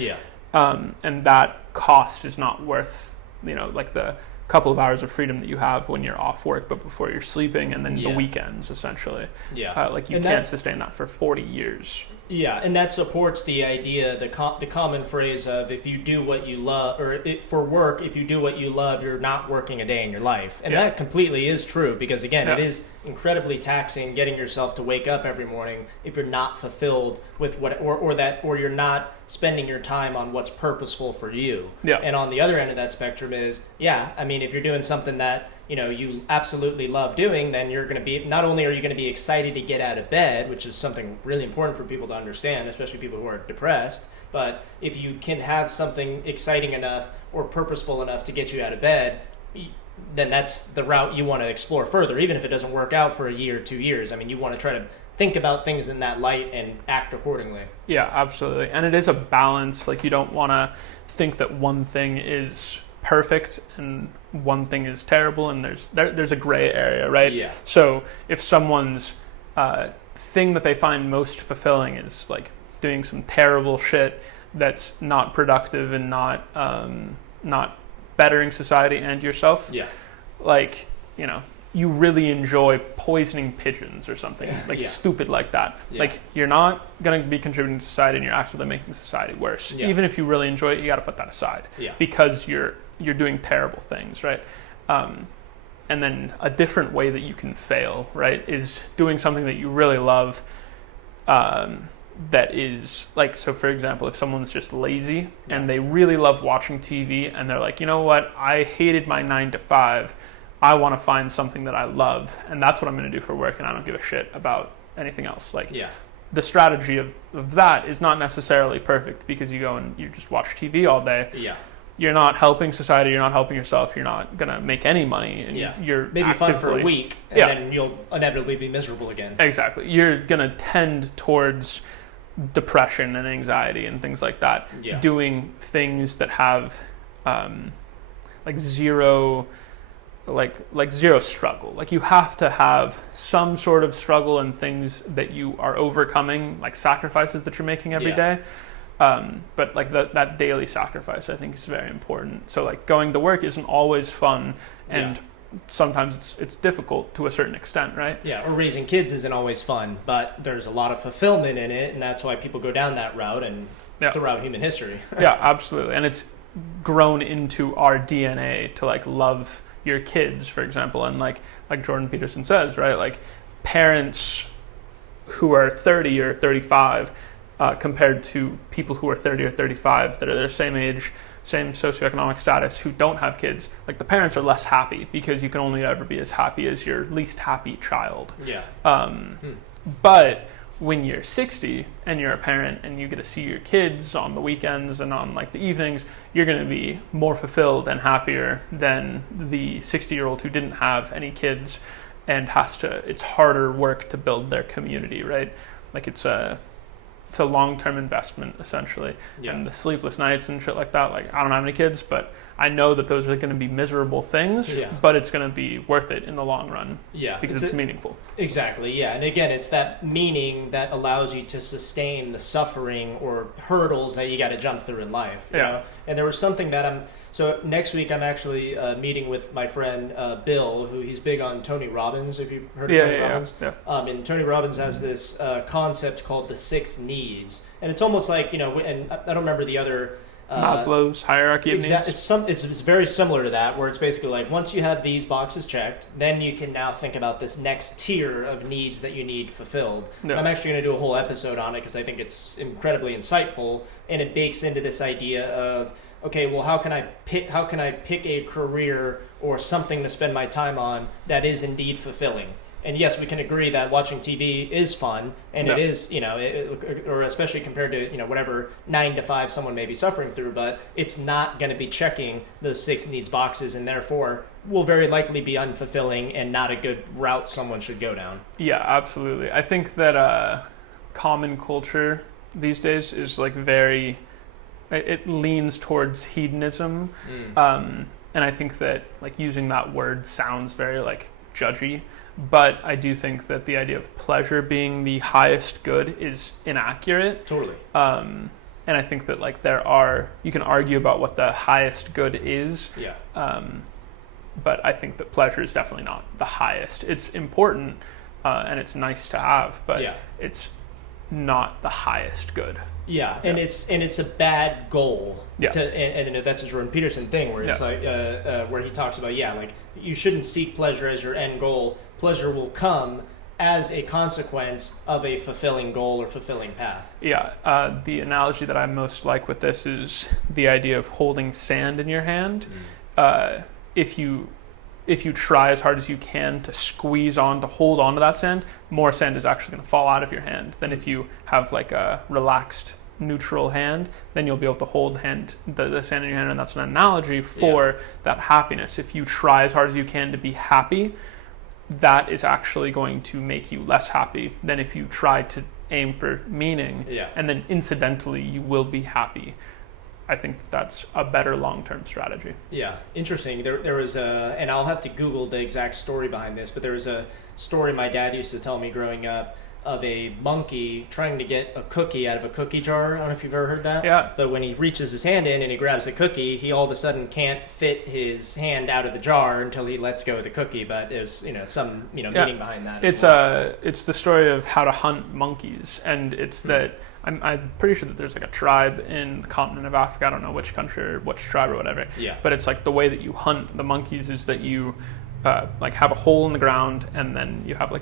And that cost is not worth, like the couple of hours of freedom that you have when you're off work, but before you're sleeping, and then the weekends, essentially. Like you can't sustain that for 40 years. And that supports the idea, the common phrase of if you do what you love, or for work, if you do what you love, you're not working a day in your life. And that completely is true, because again, it is incredibly taxing getting yourself to wake up every morning if you're not fulfilled with what, or you're not spending your time on what's purposeful for you. And on the other end of that spectrum is, I mean, if you're doing something that you absolutely love doing, then you're going to be, not only are you going to be excited to get out of bed, which is something really important for people to understand, especially people who are depressed, but if you can have something exciting enough or purposeful enough to get you out of bed, then that's the route you want to explore further, even if it doesn't work out for a year or 2 years. I mean, you want to try to think about things in that light and act accordingly. Yeah, absolutely. And it is a balance. Like, you don't want to think that one thing is perfect and one thing is terrible, and there's a gray area, right? Yeah. So if someone's thing that they find most fulfilling is like doing some terrible shit that's not productive and not bettering society and yourself, like, you know, you really enjoy poisoning pigeons or something stupid like that. Like, you're not going to be contributing to society, and you're actually making society worse. Even if you really enjoy it, you got to put that aside because you're doing terrible things, right? And then a different way that you can fail, right, is doing something that you really love. That is like, so for example, if someone's just lazy and they really love watching TV, and they're like, you know what, I hated my 9 to 5. I want to find something that I love, and that's what I'm going to do for work, and I don't give a shit about anything else. Like, the strategy of that is not necessarily perfect, because you go and you just watch TV all day. You're not helping society, you're not helping yourself, you're not going to make any money. And you're maybe fun for a week, and then you'll inevitably be miserable again. Exactly. You're going to tend towards depression and anxiety and things like that. Doing things that have zero struggle. Like, you have to have some sort of struggle and things that you are overcoming, like sacrifices that you're making every day. But like that daily sacrifice, I think, is very important. So like, going to work isn't always fun, and sometimes it's difficult to a certain extent, right? Or raising kids isn't always fun, but there's a lot of fulfillment in it, and that's why people go down that route and throughout human history. Absolutely. And it's grown into our DNA to like love your kids, for example, and like Jordan Peterson says, right? Like, parents who are 30 or 35 compared to people who are 30 or 35 that are their same age, same socioeconomic status, who don't have kids, like, the parents are less happy, because you can only ever be as happy as your least happy child. But when you're 60 and you're a parent and you get to see your kids on the weekends and on like the evenings, you're going to be more fulfilled and happier than the 60-year-old who didn't have any kids and it's harder work to build their community, right? Like, it's a long-term investment, essentially. And the sleepless nights and shit like that, like, I don't have any kids, but I know that those are going to be miserable things, but it's going to be worth it in the long run. Because it's meaningful. Exactly, And again, it's that meaning that allows you to sustain the suffering or hurdles that you got to jump through in life. You know? And there was something that so next week I'm actually meeting with my friend Bill, who he's big on Tony Robbins, if you've heard of Tony Robbins. And Tony Robbins has this concept called the 6 needs. And it's almost like, you know, and I don't remember the other... Maslow's hierarchy of needs. It's very similar to that, where it's basically like, once you have these boxes checked, then you can now think about this next tier of needs that you need fulfilled. I'm actually going to do a whole episode on it, because I think it's incredibly insightful, and it bakes into this idea of, okay, well, how can I pick a career or something to spend my time on that is indeed fulfilling? And yes, we can agree that watching TV is fun, and it is, you know, or especially compared to, you know, whatever 9 to 5 someone may be suffering through, but it's not going to be checking those 6 needs boxes, and therefore will very likely be unfulfilling and not a good route someone should go down. Yeah, absolutely. I think that common culture these days is like it leans towards hedonism, and I think that like using that word sounds very like judgy. But I do think that the idea of pleasure being the highest good is inaccurate. Totally. And I think that like you can argue about what the highest good is. But I think that pleasure is definitely not the highest. It's important and it's nice to have, but it's not the highest good. And it's a bad goal. And that's a Jordan Peterson thing, where it's like where he talks about like, you shouldn't seek pleasure as your end goal. Pleasure will come as a consequence of a fulfilling goal or fulfilling path. The analogy that I most like with this is the idea of holding sand in your hand. If you try as hard as you can to hold on to that sand, more sand is actually going to fall out of your hand than if you have like a relaxed, neutral hand. Then you'll be able to hold the sand in your hand, and that's an analogy for that happiness. If you try as hard as you can to be happy, that is actually going to make you less happy than if you try to aim for meaning, and then incidentally you will be happy. I think that's a better long-term strategy. Yeah, interesting. There was and I'll have to Google the exact story behind this, but there was a story my dad used to tell me growing up of a monkey trying to get a cookie out of a cookie jar. I don't know if you've ever heard that. Yeah. But when he reaches his hand in and he grabs the cookie, he all of a sudden can't fit his hand out of the jar until he lets go of the cookie. But there's some meaning behind that. It's the story of how to hunt monkeys, and it's that I'm pretty sure that there's like a tribe in the continent of Africa. I don't know which country or which tribe or whatever. Yeah. But it's like the way that you hunt the monkeys is that you like have a hole in the ground, and then you have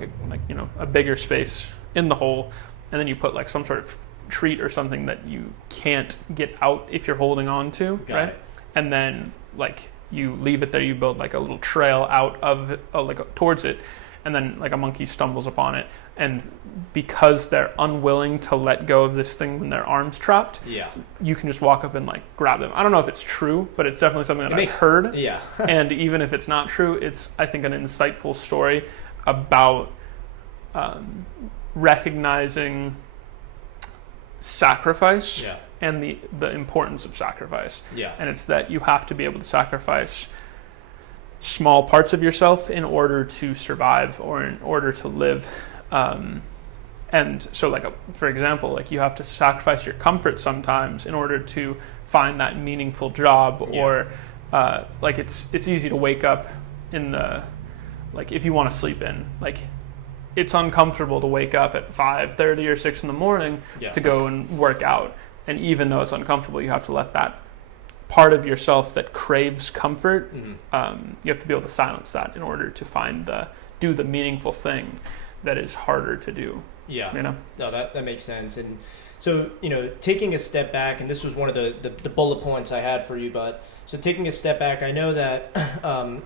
a bigger space in the hole, and then you put like some sort of treat or something that you can't get out if you're holding on to, right? And then like you leave it there, you build like a little trail out of towards it, and then like a monkey stumbles upon it, and because they're unwilling to let go of this thing when their arm's trapped, you can just walk up and like grab them. I don't know if it's true, but it's definitely something that I've heard. Yeah. And even if it's not true, it's, I think, an insightful story about recognizing sacrifice and the importance of sacrifice. And it's that you have to be able to sacrifice small parts of yourself in order to survive or in order to live. And so like, for example, like you have to sacrifice your comfort sometimes in order to find that meaningful job, or like it's easy to wake up in the, like if you want to sleep in, like it's uncomfortable to wake up at 5:30 or 6 in the morning to go and work out. And even though it's uncomfortable, you have to let that part of yourself that craves comfort, you have to be able to silence that in order to do the meaningful thing that is harder to do. No, that makes sense. And so, taking a step back, and this was one of the bullet points I had for you, but so taking a step back, I know that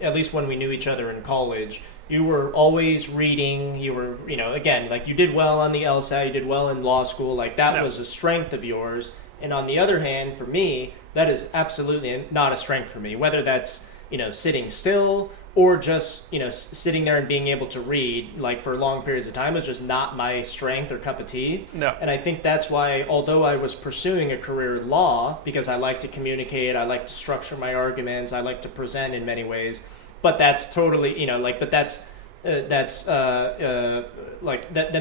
at least when we knew each other in college, you were always reading. You were, again, like you did well on the LSAT, you did well in law school, like that was a strength of yours. And on the other hand, for me, that is absolutely not a strength for me, whether that's, sitting still or just, sitting there and being able to read like for long periods of time is just not my strength or cup of tea. No. And I think that's why, although I was pursuing a career in law, because I like to communicate, I like to structure my arguments, I like to present in many ways, but that's totally, that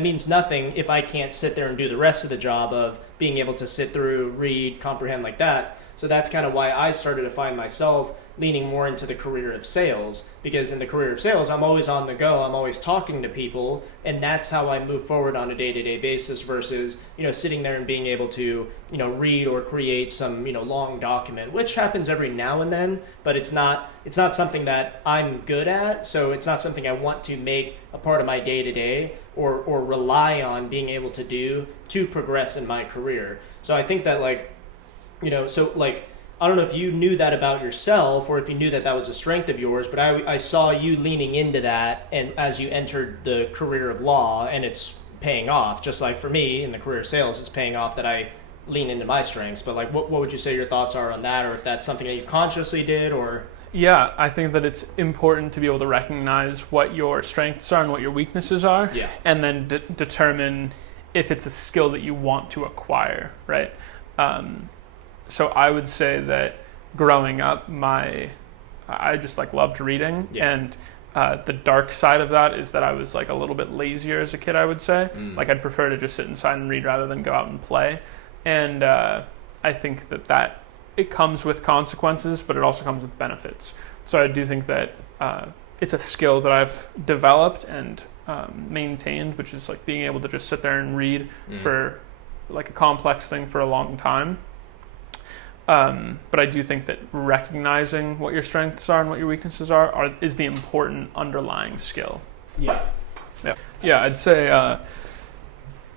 means nothing if I can't sit there and do the rest of the job of being able to sit through, read, comprehend like that. So that's kind of why I started to find myself leaning more into the career of sales, because in the career of sales, I'm always on the go, I'm always talking to people, and that's how I move forward on a day-to-day basis versus, sitting there and being able to, read or create some, long document, which happens every now and then, but it's not something that I'm good at, so it's not something I want to make a part of my day-to-day or rely on being able to do to progress in my career. So I think that I don't know if you knew that about yourself or if you knew that was a strength of yours, but I saw you leaning into that, and as you entered the career of law, and it's paying off. Just like for me in the career of sales, it's paying off that I lean into my strengths. But like, what would you say your thoughts are on that, or if that's something that you consciously did, or? Yeah, I think that it's important to be able to recognize what your strengths are and what your weaknesses are, and then determine if it's a skill that you want to acquire, right? So I would say that growing up, I just like loved reading, and the dark side of that is that I was like a little bit lazier as a kid, I would say. Like I'd prefer to just sit inside and read rather than go out and play. And I think that it comes with consequences, but it also comes with benefits. So I do think that it's a skill that I've developed and maintained, which is like being able to just sit there and read for like a complex thing for a long time. But I do think that recognizing what your strengths are and what your weaknesses is the important underlying skill. Yeah, I'd say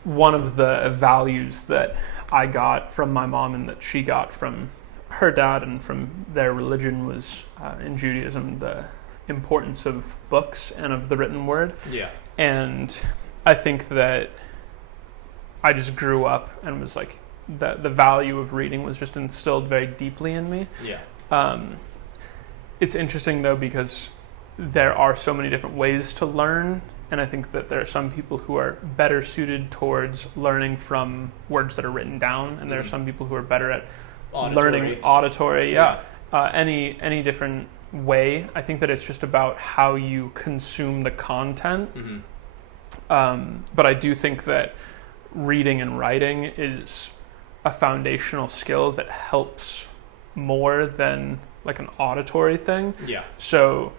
one of the values that I got from my mom and that she got from her dad and from their religion was in Judaism the importance of books and of the written word. Yeah. And I think that I just grew up and was like, the value of reading was just instilled very deeply in me. Yeah. It's interesting though, because there are so many different ways to learn. And I think that there are some people who are better suited towards learning from words that are written down, and there are some people who are better at learning auditory. Any different way. I think that it's just about how you consume the content. But I do think that reading and writing is a foundational skill that helps more than like an auditory thing. Yeah. So,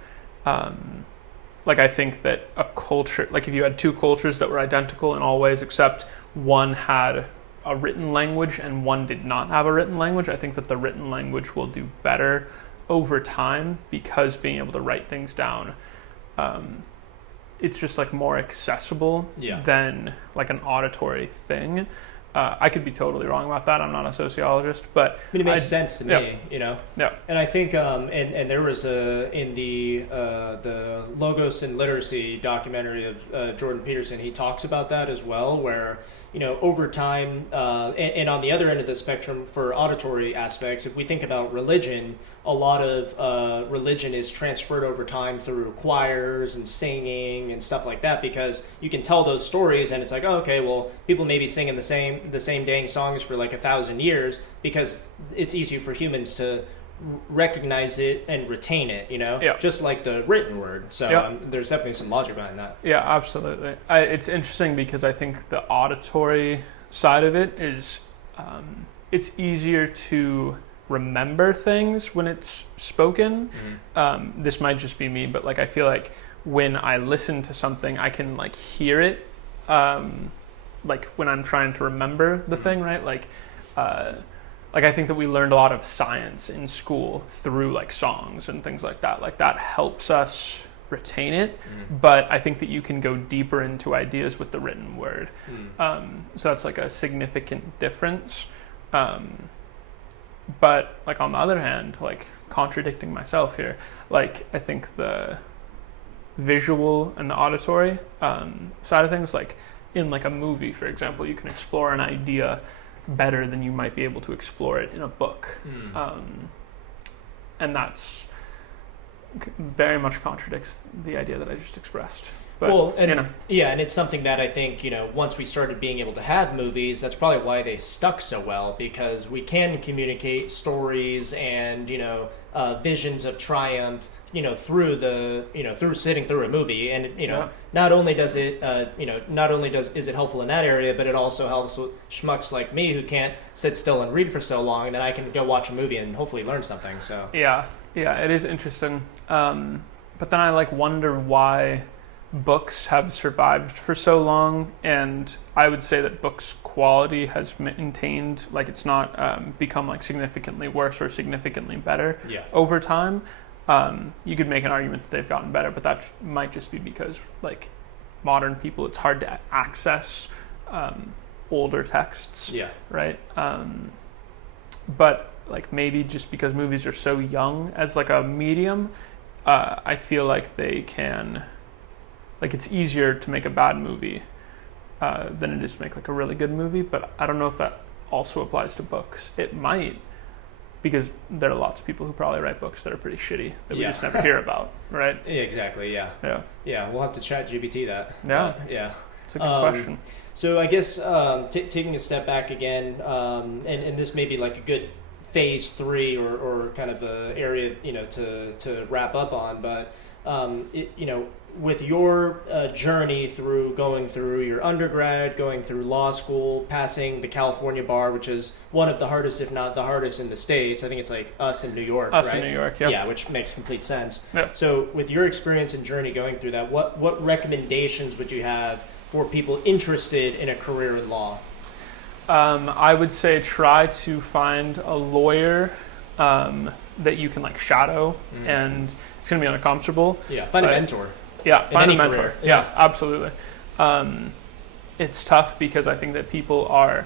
like I think that a culture, like if you had two cultures that were identical in all ways except one had a written language and one did not have a written language, I think that the written language will do better over time because being able to write things down, it's just like more accessible than like an auditory thing. I could be totally wrong about that. I'm not a sociologist, but I mean, it makes sense to me, you know. Yeah. And I think, and there was in the Logos and Literacy documentary of Jordan Peterson, he talks about that as well, where you know over time, and on the other end of the spectrum for auditory aspects, if we think about religion, a lot of religion is transferred over time through choirs and singing and stuff like that, because you can tell those stories and it's like, oh, okay, well, people may be singing the same dang songs for like 1,000 years because it's easier for humans to recognize it and retain it, you know, just like the written word. So there's definitely some logic behind that. Yeah, absolutely. It's interesting because I think the auditory side of it is it's easier to remember things when it's spoken. This might just be me, but like I feel like when I listen to something, I can like hear it, like when I'm trying to remember the thing, right? Like I think that we learned a lot of science in school through like songs and things like that. Like that helps us retain it, but I think that you can go deeper into ideas with the written word. So that's like a significant difference. But like on the other hand, like contradicting myself here, like I think the visual and the auditory side of things, like in like a movie, for example, you can explore an idea better than you might be able to explore it in a book. And that's very much contradicts the idea that I just expressed. But, well, and, you know. Yeah, and it's something that I think, you know, once we started being able to have movies, that's probably why they stuck so well, because we can communicate stories and, you know, visions of triumph, you know, through sitting through a movie. And, you know, not only is it helpful in that area, but it also helps with schmucks like me who can't sit still and read for so long, and then I can go watch a movie and hopefully learn something. So yeah, it is interesting. But then I like wonder why books have survived for so long, and I would say that books' quality has maintained, like it's not become like significantly worse or significantly better over time. You could make an argument that they've gotten better, but that might just be because like modern people, it's hard to access older texts, right? But like maybe just because movies are so young as like a medium, I feel like they can, like it's easier to make a bad movie than it is to make like a really good movie. But I don't know if that also applies to books. It might, because there are lots of people who probably write books that are pretty shitty that we just never hear about, right? Yeah, exactly. Yeah. We'll have to chat GPT that. It's a good question. So I guess taking a step back again, and this may be like a good phase 3 or kind of the area, you know, to wrap up on, but you know, with your journey through going through your undergrad, going through law school, passing the California bar, which is one of the hardest, if not the hardest in the States. I think it's like us in New York, right? In New York, Yeah, which makes complete sense. So with your experience and journey going through that, what recommendations would you have for people interested in a career in law? I would say try to find a lawyer that you can like shadow, and it's going to be uncomfortable. Find a mentor. Find a mentor. Career. Yeah, absolutely. It's tough because I think that people are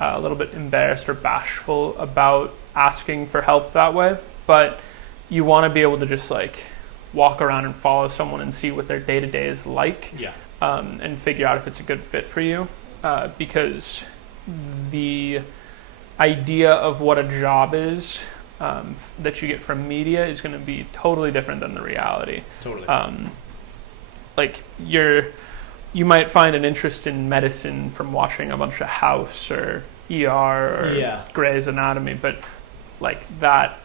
a little bit embarrassed or bashful about asking for help that way, but you want to be able to just like walk around and follow someone and see what their day-to-day is like, and figure out if it's a good fit for you, because the idea of what a job is that you get from media is going to be totally different than the reality. Totally. Like you might find an interest in medicine from watching a bunch of House or ER or Grey's Anatomy, but like that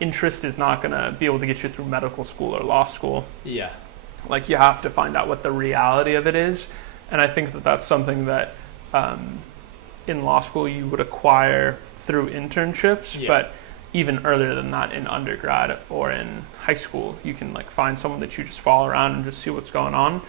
interest is not going to be able to get you through medical school or law school. Yeah. Like you have to find out what the reality of it is. And I think that that's something that in law school you would acquire through internships, but even earlier than that in undergrad or in high school, you can like find someone that you just follow around and just see what's going on.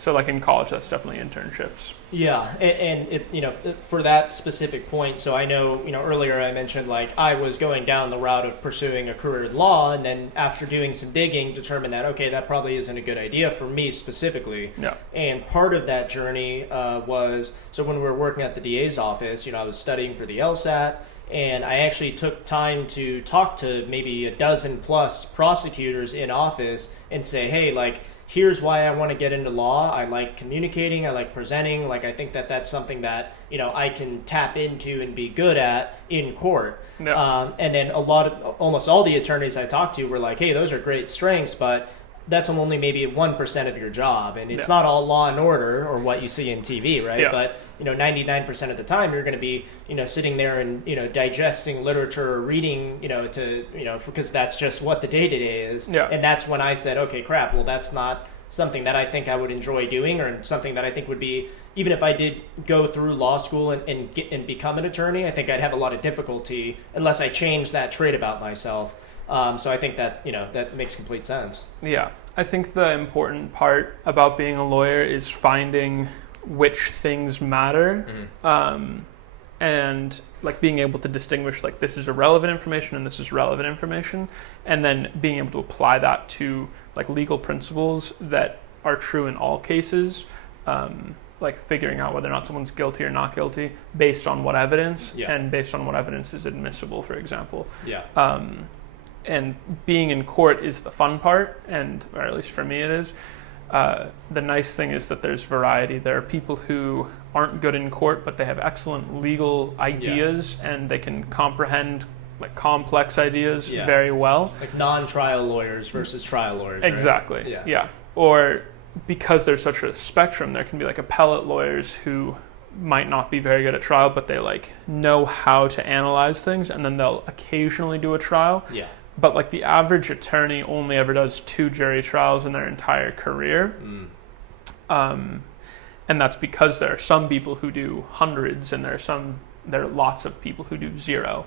So like in college, that's definitely internships. And it, for that specific point, so I know, earlier I mentioned like I was going down the route of pursuing a career in law, and then after doing some digging, determined that, okay, that probably isn't a good idea for me specifically. And part of that journey was, so when we were working at the DA's office, I was studying for the LSAT, and I actually took time to talk to maybe a dozen plus prosecutors in office and say, hey, like, here's why I want to get into law. I like communicating. I like presenting. Like, I think that that's something that, I can tap into and be good at in court. And then almost all the attorneys I talked to were like, hey, those are great strengths, but that's only maybe 1% of your job. And it's not all law and order or what you see in TV, right? But, 99% of the time you're going to be, sitting there and, digesting literature or reading, because that's just what the day-to-day is. And that's when I said, okay, crap, well, that's not something that I think I would enjoy doing, or something that I think would be, even if I did go through law school and become an attorney, I think I'd have a lot of difficulty unless I changed that trait about myself. So I think that, that makes complete sense. Yeah. I think the important part about being a lawyer is finding which things matter, and like being able to distinguish like this is irrelevant information and this is relevant information, and then being able to apply that to like legal principles that are true in all cases, like figuring out whether or not someone's guilty or not guilty based on what evidence, and based on what evidence is admissible, for example. And being in court is the fun part, or at least for me it is. The nice thing is that there's variety. There are people who aren't good in court, but they have excellent legal ideas, and they can comprehend like complex ideas very well. Like non-trial lawyers versus trial lawyers. Exactly. Right? Or because there's such a spectrum, there can be like appellate lawyers who might not be very good at trial, but they like know how to analyze things, and then they'll occasionally do a trial. But like the average attorney only ever does 2 jury trials in their entire career. And that's because there are some people who do hundreds, and there are lots of people who do 0.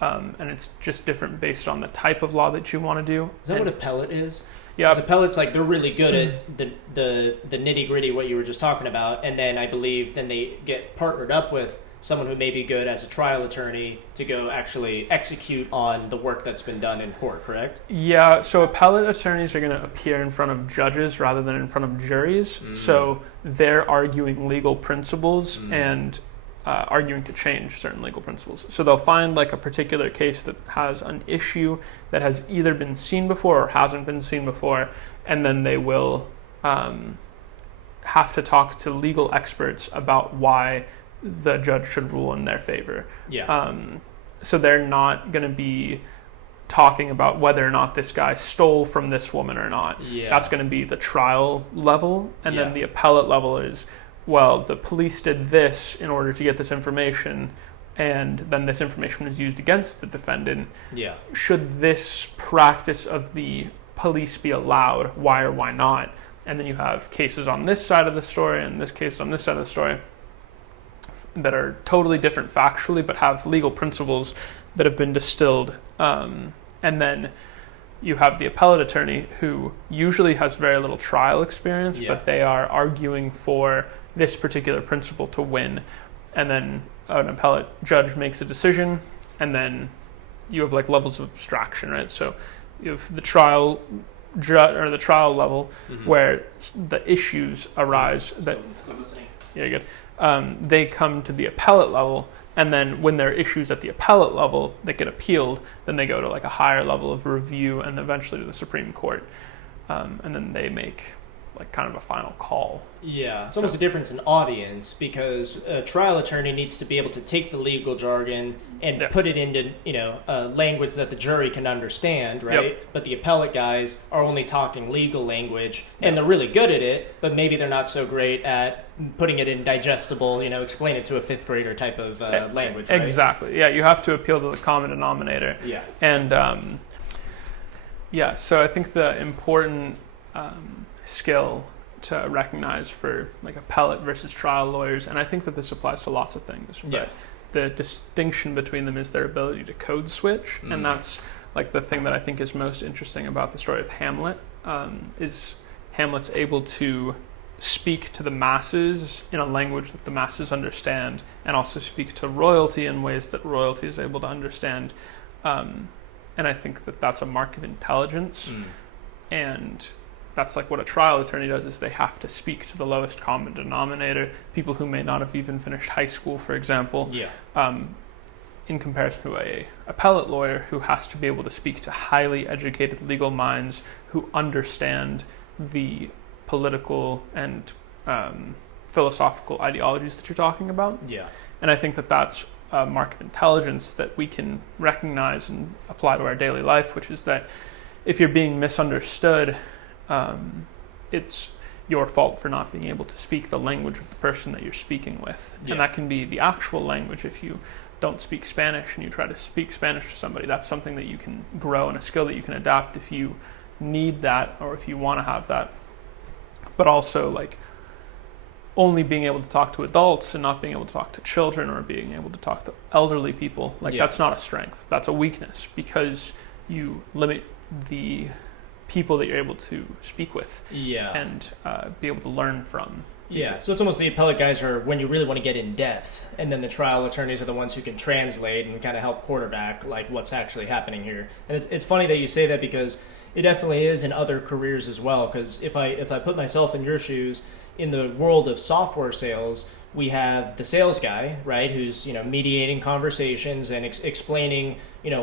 And it's just different based on the type of law that you want to do. Is that what appellate is? Yeah. Because appellate's like they're really good at the nitty gritty, what you were just talking about, and then I believe then they get partnered up with someone who may be good as a trial attorney to go actually execute on the work that's been done in court, correct? Yeah, so appellate attorneys are going to appear in front of judges rather than in front of juries. So they're arguing legal principles and arguing to change certain legal principles. So they'll find like a particular case that has an issue that has either been seen before or hasn't been seen before, and then they will have to talk to legal experts about why the judge should rule in their favor. So they're not going to be talking about whether or not this guy stole from this woman or not. That's going to be the trial level. And then the appellate level is, well, the police did this in order to get this information, and then this information was used against the defendant. Should this practice of the police be allowed? Why or why not? And then you have cases on this side of the story and this case on this side of the story that are totally different factually, but have legal principles that have been distilled. And then you have the appellate attorney who usually has very little trial experience, but they are arguing for this particular principle to win. And then an appellate judge makes a decision, and then you have like levels of abstraction, right? So you have the trial or the trial level where the issues arise that good. They come to the appellate level, and then when there are issues at the appellate level that get appealed, then they go to like a higher level of review and eventually to the Supreme Court. And then they make like kind of a final call. Yeah, it's almost a difference in audience, because a trial attorney needs to be able to take the legal jargon and put it into, language that the jury can understand, right? Yep. But the appellate guys are only talking legal language, and they're really good at it, but maybe they're not so great at putting it in digestible, explain it to a fifth grader type of language, right? Exactly. Yeah, you have to appeal to the common denominator. Yeah. And so I think the important skill to recognize for like appellate versus trial lawyers, and I think that this applies to lots of things, but the distinction between them is their ability to code switch. And that's like the thing that I think is most interesting about the story of Hamlet, is Hamlet's able to speak to the masses in a language that the masses understand, and also speak to royalty in ways that royalty is able to understand. And I think that that's a mark of intelligence. And that's like what a trial attorney does, is they have to speak to the lowest common denominator, people who may not have even finished high school, for example, in comparison to a appellate lawyer who has to be able to speak to highly educated legal minds who understand the political and philosophical ideologies that you're talking about. Yeah. And I think that that's a mark of intelligence that we can recognize and apply to our daily life, which is that if you're being misunderstood, it's your fault for not being able to speak the language of the person that you're speaking with. And that can be the actual language. If you don't speak Spanish and you try to speak Spanish to somebody, that's something that you can grow and a skill that you can adapt if you need that or if you want to have that. But also, like, only being able to talk to adults and not being able to talk to children or being able to talk to elderly people, that's not a strength. That's a weakness, because you limit the people that you're able to speak with and be able to learn from. Yeah, so it's almost the appellate guys are when you really want to get in depth, and then the trial attorneys are the ones who can translate and kind of help quarterback like what's actually happening here. And it's funny that you say that, because it definitely is in other careers as well. Because if I put myself in your shoes, in the world of software sales, we have the sales guy, right, who's mediating conversations and explaining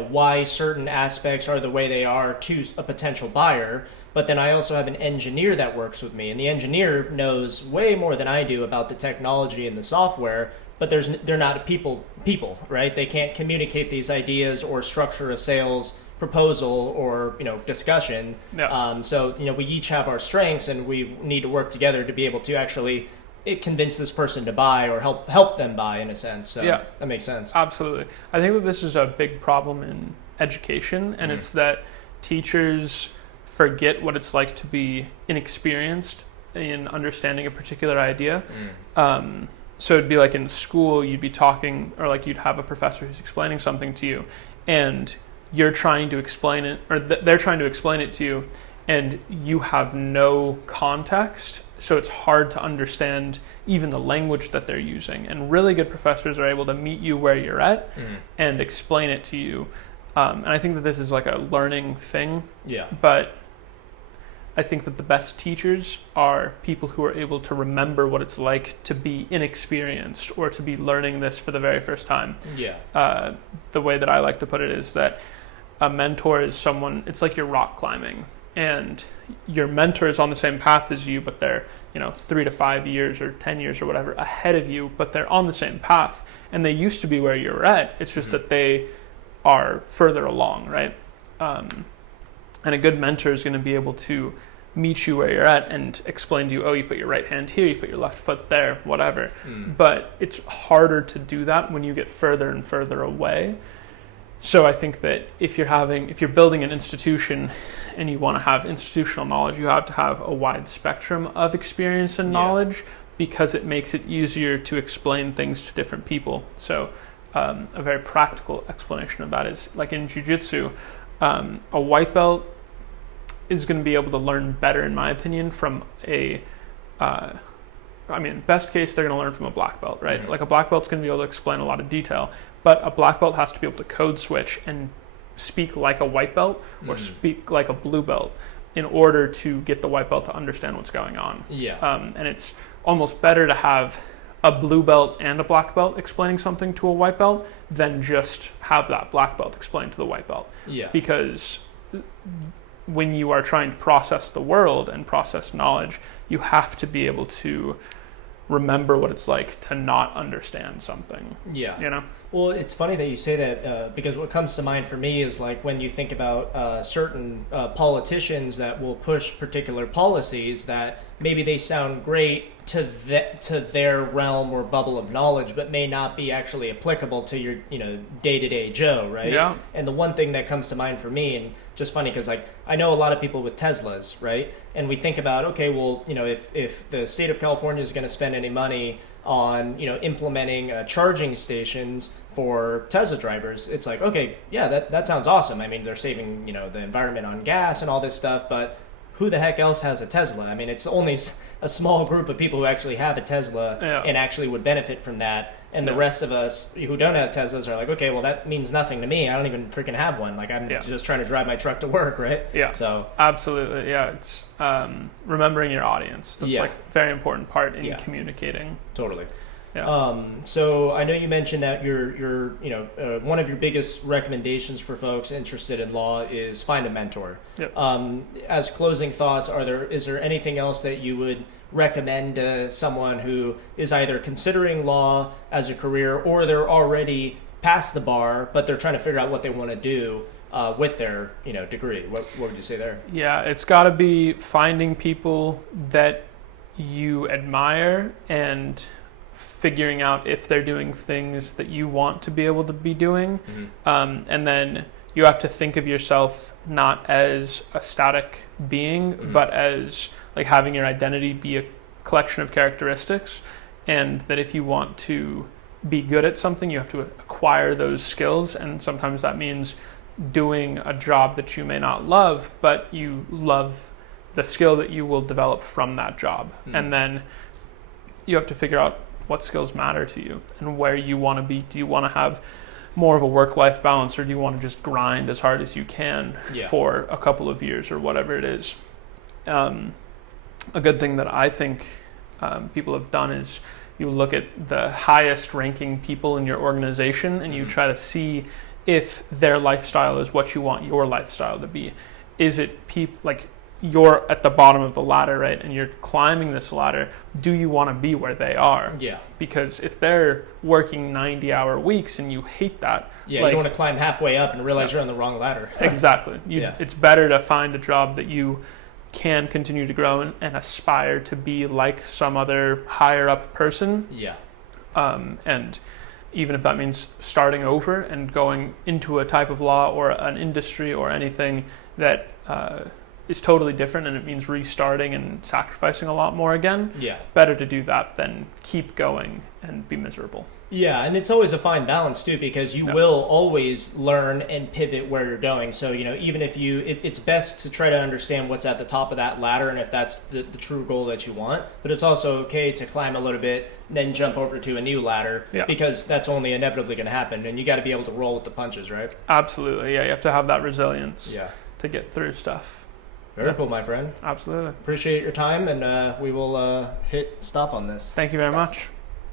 why certain aspects are the way they are to a potential buyer. But then I also have an engineer that works with me, and the engineer knows way more than I do about the technology and the software. But they're not people, right? They can't communicate these ideas or structure a sales proposal or discussion. So we each have our strengths, and we need to work together to be able to actually convince this person to buy or help them buy, in a sense. So that makes sense. Absolutely. I think that this is a big problem in education, and it's that teachers forget what it's like to be inexperienced in understanding a particular idea. So it'd be like in school, you'd be talking, or like you'd have a professor who's explaining something to you, and you're trying to explain it, or they're trying to explain it to you, and you have no context, so it's hard to understand even the language that they're using. And really good professors are able to meet you where you're at and explain it to you. And I think that this is like a learning thing. But I think that the best teachers are people who are able to remember what it's like to be inexperienced or to be learning this for the very first time. The way that I like to put it is that a mentor is someone, it's like you're rock climbing, and your mentor is on the same path as you, but they're 3 to 5 years or 10 years or whatever ahead of you, but they're on the same path, and they used to be where you're at. It's just that they are further along, right? And a good mentor is going to be able to meet you where you're at and explain to you, you put your right hand here, you put your left foot there, whatever. But it's harder to do that when you get further and further away. So I think that if you're building an institution and you want to have institutional knowledge, you have to have a wide spectrum of experience and knowledge, because it makes it easier to explain things to different people. So a very practical explanation of that is, like in jiu-jitsu, a white belt is going to be able to learn better, in my opinion, from best case, they're going to learn from a black belt, right? Like a black belt's going to be able to explain a lot of detail, but a black belt has to be able to code switch and speak like a white belt or speak like a blue belt in order to get the white belt to understand what's going on. And it's almost better to have a blue belt and a black belt explaining something to a white belt than just have that black belt explain to the white belt. Because when you are trying to process the world and process knowledge, you have to be able to remember what it's like to not understand something. Yeah. You know? Well, it's funny that you say that because what comes to mind for me is like when you think about certain politicians that will push particular policies that maybe they sound great to their realm or bubble of knowledge, but may not be actually applicable to your day-to-day Joe, right? Yeah. And the one thing that comes to mind for me, and just funny because like I know a lot of people with Teslas, right? And we think about, okay, well, if the state of California is going to spend any money on implementing charging stations for Tesla drivers, it's like, okay, yeah, that sounds awesome. I mean, they're saving the environment on gas and all this stuff, but who the heck else has a Tesla? I mean, it's only a small group of people who actually have a Tesla and actually would benefit from that. And the rest of us who don't have Teslas are like, okay, well, that means nothing to me. I don't even freaking have one. Like, I'm just trying to drive my truck to work, right? Yeah. So absolutely, yeah. It's remembering your audience. That's like a very important part in communicating. Totally. Yeah. So I know you mentioned that your one of your biggest recommendations for folks interested in law is find a mentor. Yep. As closing thoughts, is there anything else that you would recommend to someone who is either considering law as a career or they're already past the bar but they're trying to figure out what they want to do with their degree? What would you say there? Yeah, it's got to be finding people that you admire and figuring out if they're doing things that you want to be able to be doing. Mm-hmm. And then you have to think of yourself not as a static being, but as like having your identity be a collection of characteristics, and that if you want to be good at something, you have to acquire those skills. And sometimes that means doing a job that you may not love, but you love the skill that you will develop from that job. And then you have to figure out what skills matter to you and where you want to be. Do you want to have more of a work-life balance, or do you want to just grind as hard as you can for a couple of years or whatever it is? A good thing that I think people have done is you look at the highest ranking people in your organization and you try to see if their lifestyle is what you want your lifestyle to be. Is it people like you're at the bottom of the ladder, right? And you're climbing this ladder. Do you want to be where they are? Yeah. Because if they're working 90-hour weeks and you hate that, you don't want to climb halfway up and realize you're on the wrong ladder. Exactly. It's better to find a job that you can continue to grow and aspire to be like some other higher up person. Yeah. And even if that means starting over and going into a type of law or an industry or anything that is totally different, and it means restarting and sacrificing a lot more again. Yeah. Better to do that than keep going and be miserable. Yeah, and it's always a fine balance too, because you will always learn and pivot where you're going. So, even if it's best to try to understand what's at the top of that ladder and if that's the true goal that you want. But it's also okay to climb a little bit, then jump over to a new ladder, because that's only inevitably going to happen. And you got to be able to roll with the punches, right? Absolutely, yeah. You have to have that resilience to get through stuff. Very cool, my friend. Absolutely. Appreciate your time, and we will hit stop on this. Thank you very much.